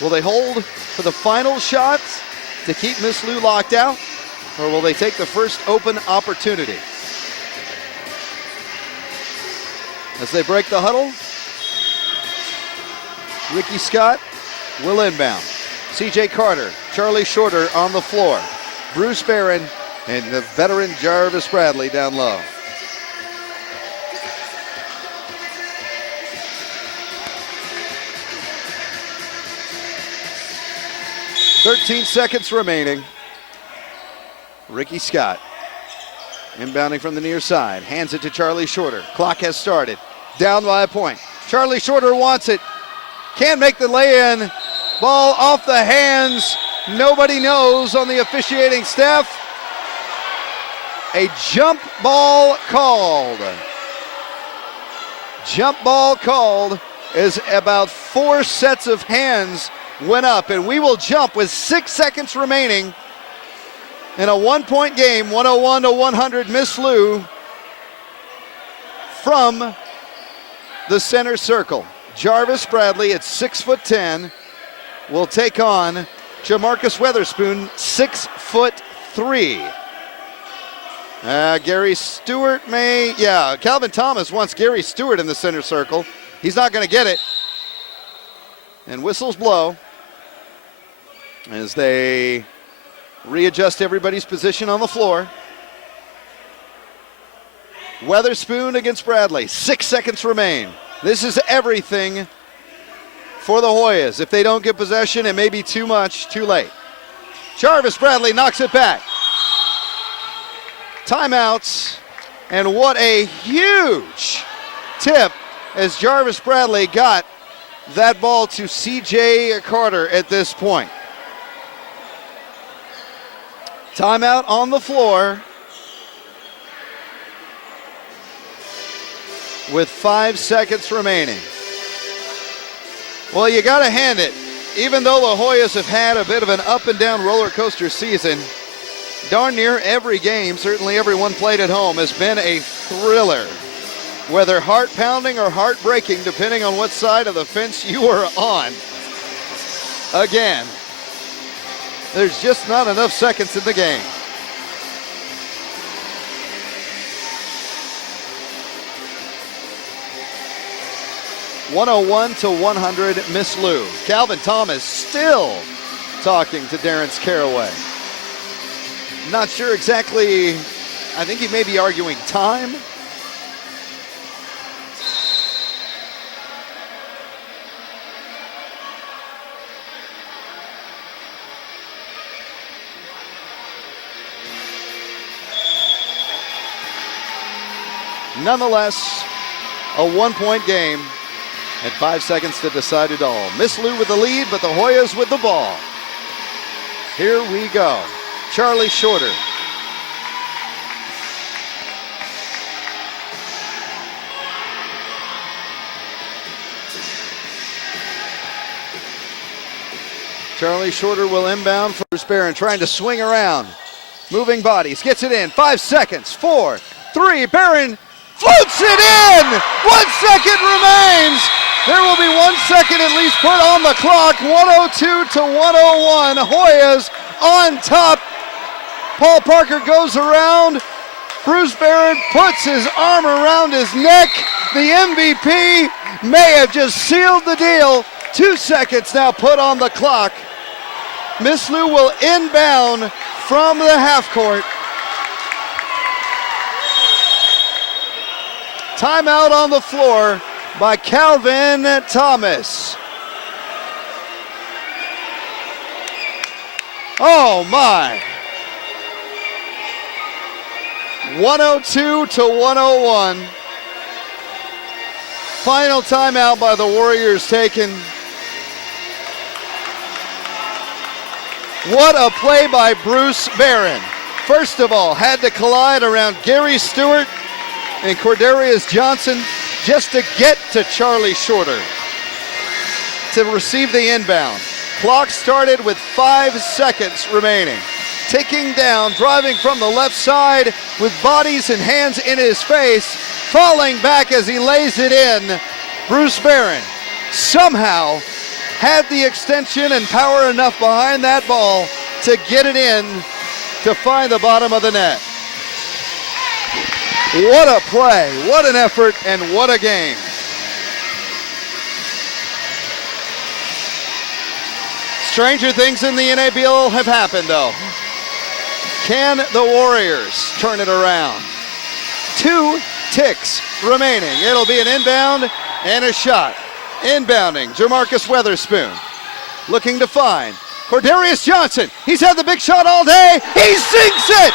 Will they hold for the final shot to keep Miss Lou locked out, or will they take the first open opportunity? As they break the huddle, Ricky Scott will inbound. C.J. Carter, Charlie Shorter on the floor. Bruce Barron and the veteran Jarvis Bradley down low. "13 seconds remaining. Ricky Scott inbounding from the near side. Hands it to Charlie Shorter. Clock has started. Down by a point. Charlie Shorter wants it. Can't make the lay-in. Ball off the hands. Nobody knows on the officiating staff. A jump ball called. Jump ball called as about 4 sets of hands went up, and we will jump with 6 seconds remaining in a one-point game, 101 to 100, Miss Lou from the center circle. Jarvis Bradley at 6'10" will take on Jamarcus Weatherspoon, 6'3". Gary Stewart Calvin Thomas wants Gary Stewart in the center circle. He's not going to get it. And whistles blow as they readjust everybody's position on the floor. Weatherspoon against Bradley. 6 seconds remain. This is everything for the Hoyas. If they don't get possession, it may be too much, too late. Jarvis Bradley knocks it back. Timeouts, and what a huge tip as Jarvis Bradley got that ball to C.J. Carter at this point. Timeout on the floor with 5 seconds remaining. Well, you got to hand it. Even though the Hoyas have had a bit of an up and down roller coaster season, darn near every game, certainly every one played at home, has been a thriller. Whether heart-pounding or heart-breaking, depending on what side of the fence you are on. Again, there's just not enough seconds in the game. "101 to 100, Miss Lou." Calvin Thomas still talking to Terrence Caraway. Not sure exactly, I think he may be arguing time. Nonetheless, a one-point game and 5 seconds to decide it all. Miss Lou with the lead, but the Hoyas with the ball. Here we go. Charlie Shorter. Charlie Shorter will inbound for Bruce Barron, trying to swing around. Moving bodies, gets it in. 5 seconds, 4, 3, Barron floats it in! 1 second remains! There will be 1 second at least put on the clock. 102 to 101. Hoyas on top. Paul Parker goes around. Bruce Barron puts his arm around his neck. The MVP may have just sealed the deal. 2 seconds now put on the clock. Miss Lou will inbound from the half court. Timeout on the floor by Calvin Thomas. Oh my. 102 to 101. Final timeout by the Warriors taken. What a play by Bruce Barron. First of all, had to collide around Gary Stewart and Cordarius Johnson just to get to Charlie Shorter to receive the inbound. Clock started with 5 seconds remaining. Ticking down, driving from the left side with bodies and hands in his face, falling back as he lays it in. Bruce Barron somehow had the extension and power enough behind that ball to get it in to find the bottom of the net. What a play, what an effort, and what a game. Stranger things in the NABL have happened, though. Can the Warriors turn it around? 2 ticks remaining. It'll be an inbound and a shot. Inbounding, Jamarcus Weatherspoon. Looking to find Cordarius Johnson. He's had the big shot all day. He sinks it!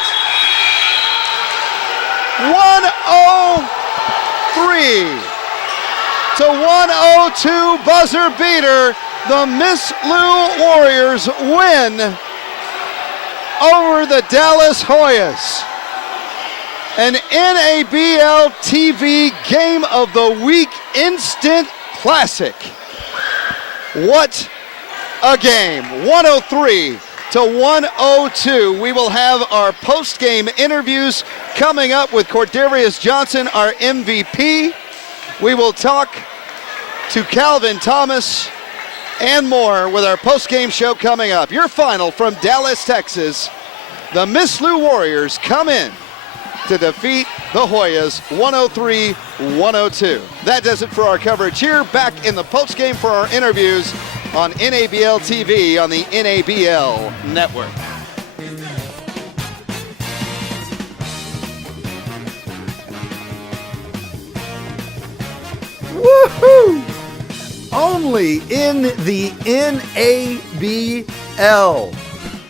103 to 102 buzzer beater. The Miss Lou Warriors win over the Dallas Hoyas. An NABL TV Game of the Week instant classic. What a game. 103 to 102. We will have our post-game interviews coming up with Cordarius Johnson, our MVP. We will talk to Calvin Thomas and more with our post-game show coming up. Your final from Dallas, Texas. The Miss Lou Warriors come in to defeat the Hoyas 103-102. That does it for our coverage here. Back in the post-game for our interviews on NABL TV on the NABL Network. Woohoo! Only in the NABL.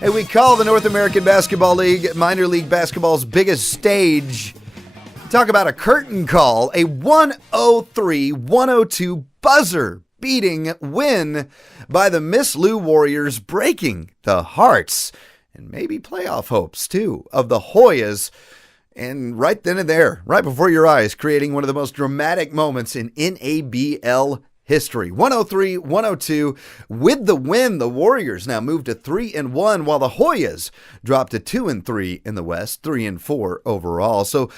Hey, we call the North American Basketball League minor league basketball's biggest stage. Talk about a curtain call, a 103-102 buzzer-beating win by the Miss Lou Warriors, breaking the hearts and maybe playoff hopes, too, of the Hoyas. And right then and there, right before your eyes, creating one of the most dramatic moments in NABL history. 103-102. With the win, the Warriors now move to 3-1, while the Hoyas drop to 2-3 in the West, 3-4 overall. So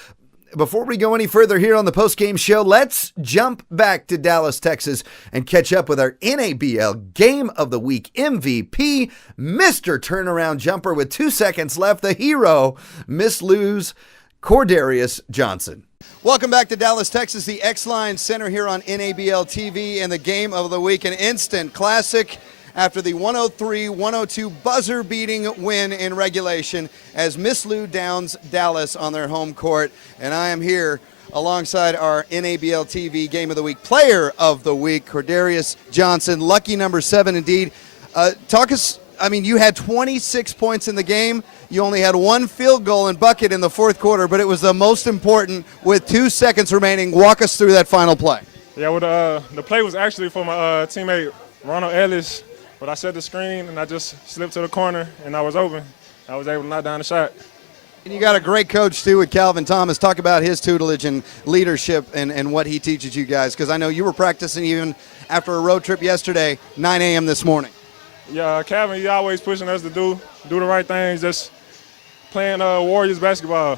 before we go any further here on the postgame show, let's jump back to Dallas, Texas, and catch up with our NABL Game of the Week MVP, Mr. Turnaround Jumper with 2 seconds left, the hero, Miss Lou's Cordarius Johnson. Welcome back to Dallas, Texas, the X-Line Center here on NABL TV and the Game of the Week, an instant classic after the 103-102 buzzer-beating win in regulation as Miss Lou downs Dallas on their home court. And I am here alongside our NABL TV Game of the Week Player of the Week, Cordarius Johnson, lucky number 7 indeed. You had 26 points in the game. You only had 1 field goal and bucket in the fourth quarter, but it was the most important with 2 seconds remaining. Walk us through that final play. Yeah, well, the play was actually for my teammate, Ronald Ellis, but I set the screen and I just slipped to the corner and I was open. I was able to knock down the shot. And you got a great coach, too, with Calvin Thomas. Talk about his tutelage and leadership and what he teaches you guys, because I know you were practicing even after a road trip yesterday, 9 a.m. this morning. Yeah, Calvin, he's always pushing us to do the right things, just playing Warriors basketball.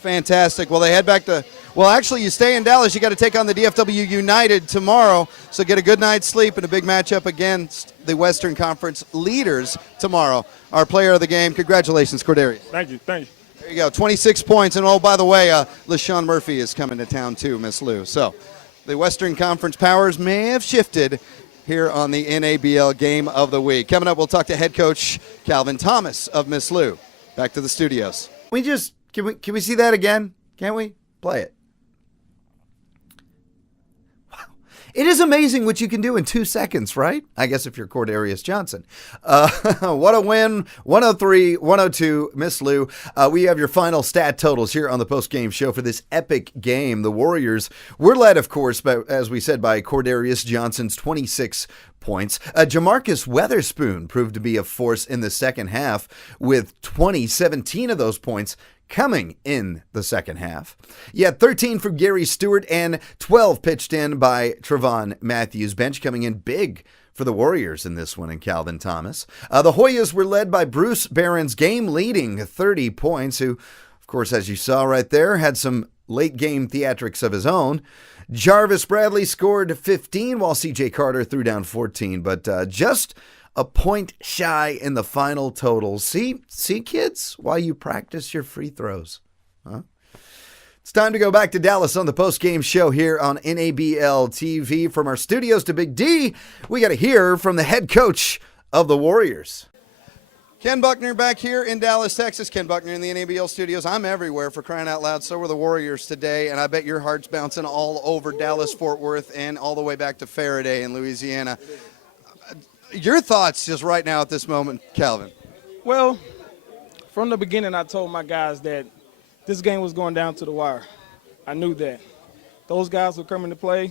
Fantastic. Well, they head back to Well, actually, you stay in Dallas. You got to take on the DFW United tomorrow. So get a good night's sleep and a big matchup against the Western Conference leaders tomorrow. Our player of the game, congratulations, Cordarius. Thank you. Thank you. There you go, 26 points. And, oh, by the way, LaShawn Murphy is coming to town too, Miss Lou. So the Western Conference powers may have shifted here on the NABL Game of the Week. Coming up, we'll talk to head coach Calvin Thomas of Miss Lou. Back to the studios. Can we see that again? Can't we? Play it. It is amazing what you can do in 2 seconds, right? I guess if you're Cordarius Johnson. What a win. 103-102, Miss Lou. We have your final stat totals here on the post-game show for this epic game. The Warriors were led, of course, as we said, by Cordarius Johnson's 26 points. Jamarcus Weatherspoon proved to be a force in the second half with 17 of those points coming in the second half. You had 13 from Gary Stewart and 12 pitched in by Trevon Matthews. Bench coming in big for the Warriors in this one and Calvin Thomas. The Hoyas were led by Bruce Barron's game-leading 30 points, who, of course, as you saw right there, had some late-game theatrics of his own. Jarvis Bradley scored 15, while C.J. Carter threw down 14, but just a point shy in the final total. See, kids, while you practice your free throws. Huh? It's time to go back to Dallas on the post-game show here on NABL TV. From our studios to Big D, we got to hear from the head coach of the Warriors. Ken Buckner back here in Dallas, Texas. Ken Buckner in the NABL studios. I'm everywhere, for crying out loud. So were the Warriors today, and I bet your heart's bouncing all over Dallas-Fort Worth and all the way back to Faraday in Louisiana. Your thoughts just right now at this moment, Calvin? Well, from the beginning, I told my guys that this game was going down to the wire. I knew that. Those guys were coming to play.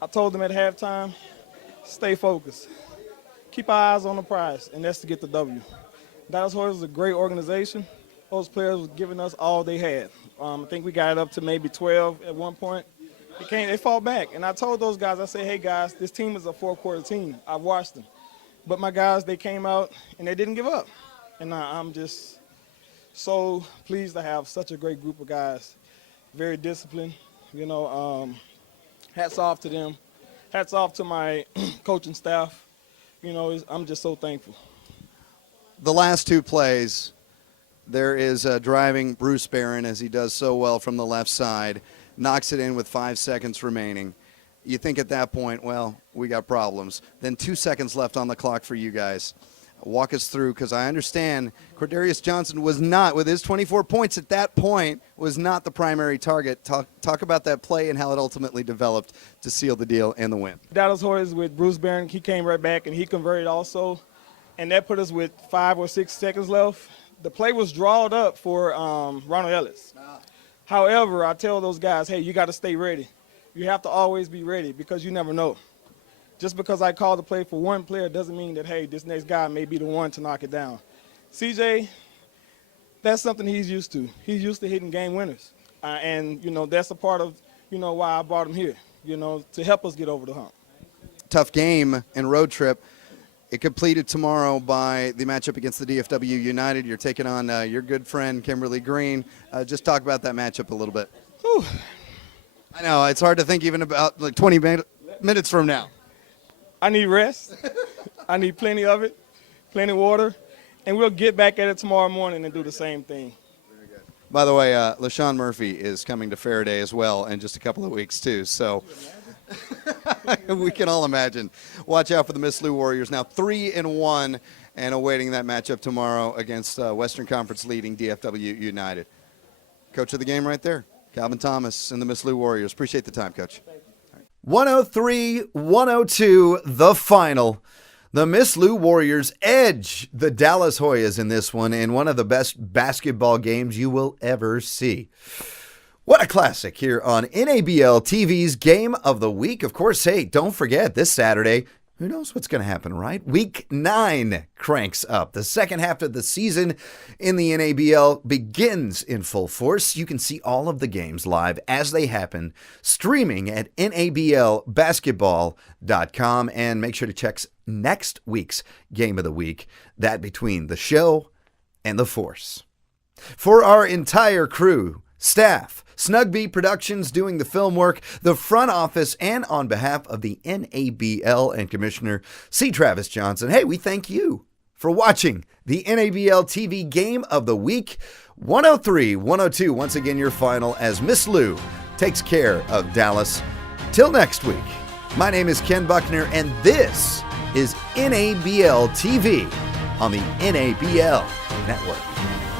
I told them at halftime, stay focused. Keep our eyes on the prize, and that's to get the W. Dallas Hoyas is a great organization. Those players were giving us all they had. I think we got it up to maybe 12 at one point. They fought back, and I told those guys, I said, hey, guys, this team is a four-quarter team. I've watched them. But my guys, they came out, and they didn't give up. And I'm just so pleased to have such a great group of guys, very disciplined. Hats off to them. Hats off to my coaching staff. I'm just so thankful. The last two plays, there is driving Bruce Barron, as he does so well from the left side. Knocks it in with 5 seconds remaining. You think at that point, well, we got problems. Then 2 seconds left on the clock for you guys. Walk us through, because I understand Cordarius Johnson was not, with his 24 points at that point, was not the primary target. Talk about that play and how it ultimately developed to seal the deal and the win. Dallas Hoyas with Bruce Barron, he came right back and he converted also. And that put us with 5 or 6 seconds left. The play was drawed up for Ronald Ellis. However, I tell those guys, hey, you got to stay ready. You have to always be ready, because you never know. Just because I call the play for one player doesn't mean that, hey, this next guy may be the one to knock it down. CJ, that's something he's used to. He's used to hitting game winners. And that's a part of, why I brought him here, to help us get over the hump. Tough game and road trip. It completed tomorrow by the matchup against the DFW United. You're taking on your good friend, Kimberly Green. Just talk about that matchup a little bit. Whew. I know, it's hard to think even about like 20 minutes from now. I need rest. I need plenty of it, plenty of water, and we'll get back at it tomorrow morning and do the same thing. Very good. By the way, LaShawn Murphy is coming to Faraday as well in just a couple of weeks too, so we can all imagine. Watch out for the Miss Lou Warriors, now 3-1 and awaiting that matchup tomorrow against Western Conference leading DFW United. Coach of the game right there, Calvin Thomas and the Miss Lou Warriors. Appreciate the time, Coach. 103-102, the final. The Miss Lou Warriors edge the Dallas Hoyas in this one, in one of the best basketball games you will ever see. What a classic here on NABL TV's Game of the Week. Of course, hey, don't forget, this Saturday, who knows what's going to happen, right? Week 9 cranks up. The second half of the season in the NABL begins in full force. You can see all of the games live as they happen, streaming at nablbasketball.com. And make sure to check next week's Game of the Week, that between the show and the force. For our entire crew, Staff, Snug Bee Productions doing the film work, the front office, and on behalf of the NABL and Commissioner C. Travis Johnson, hey, we thank you for watching the NABL TV Game of the Week. 103-102, once again your final as Miss Lou takes care of Dallas. Till next week, my name is Ken Buckner, and this is NABL TV on the NABL Network.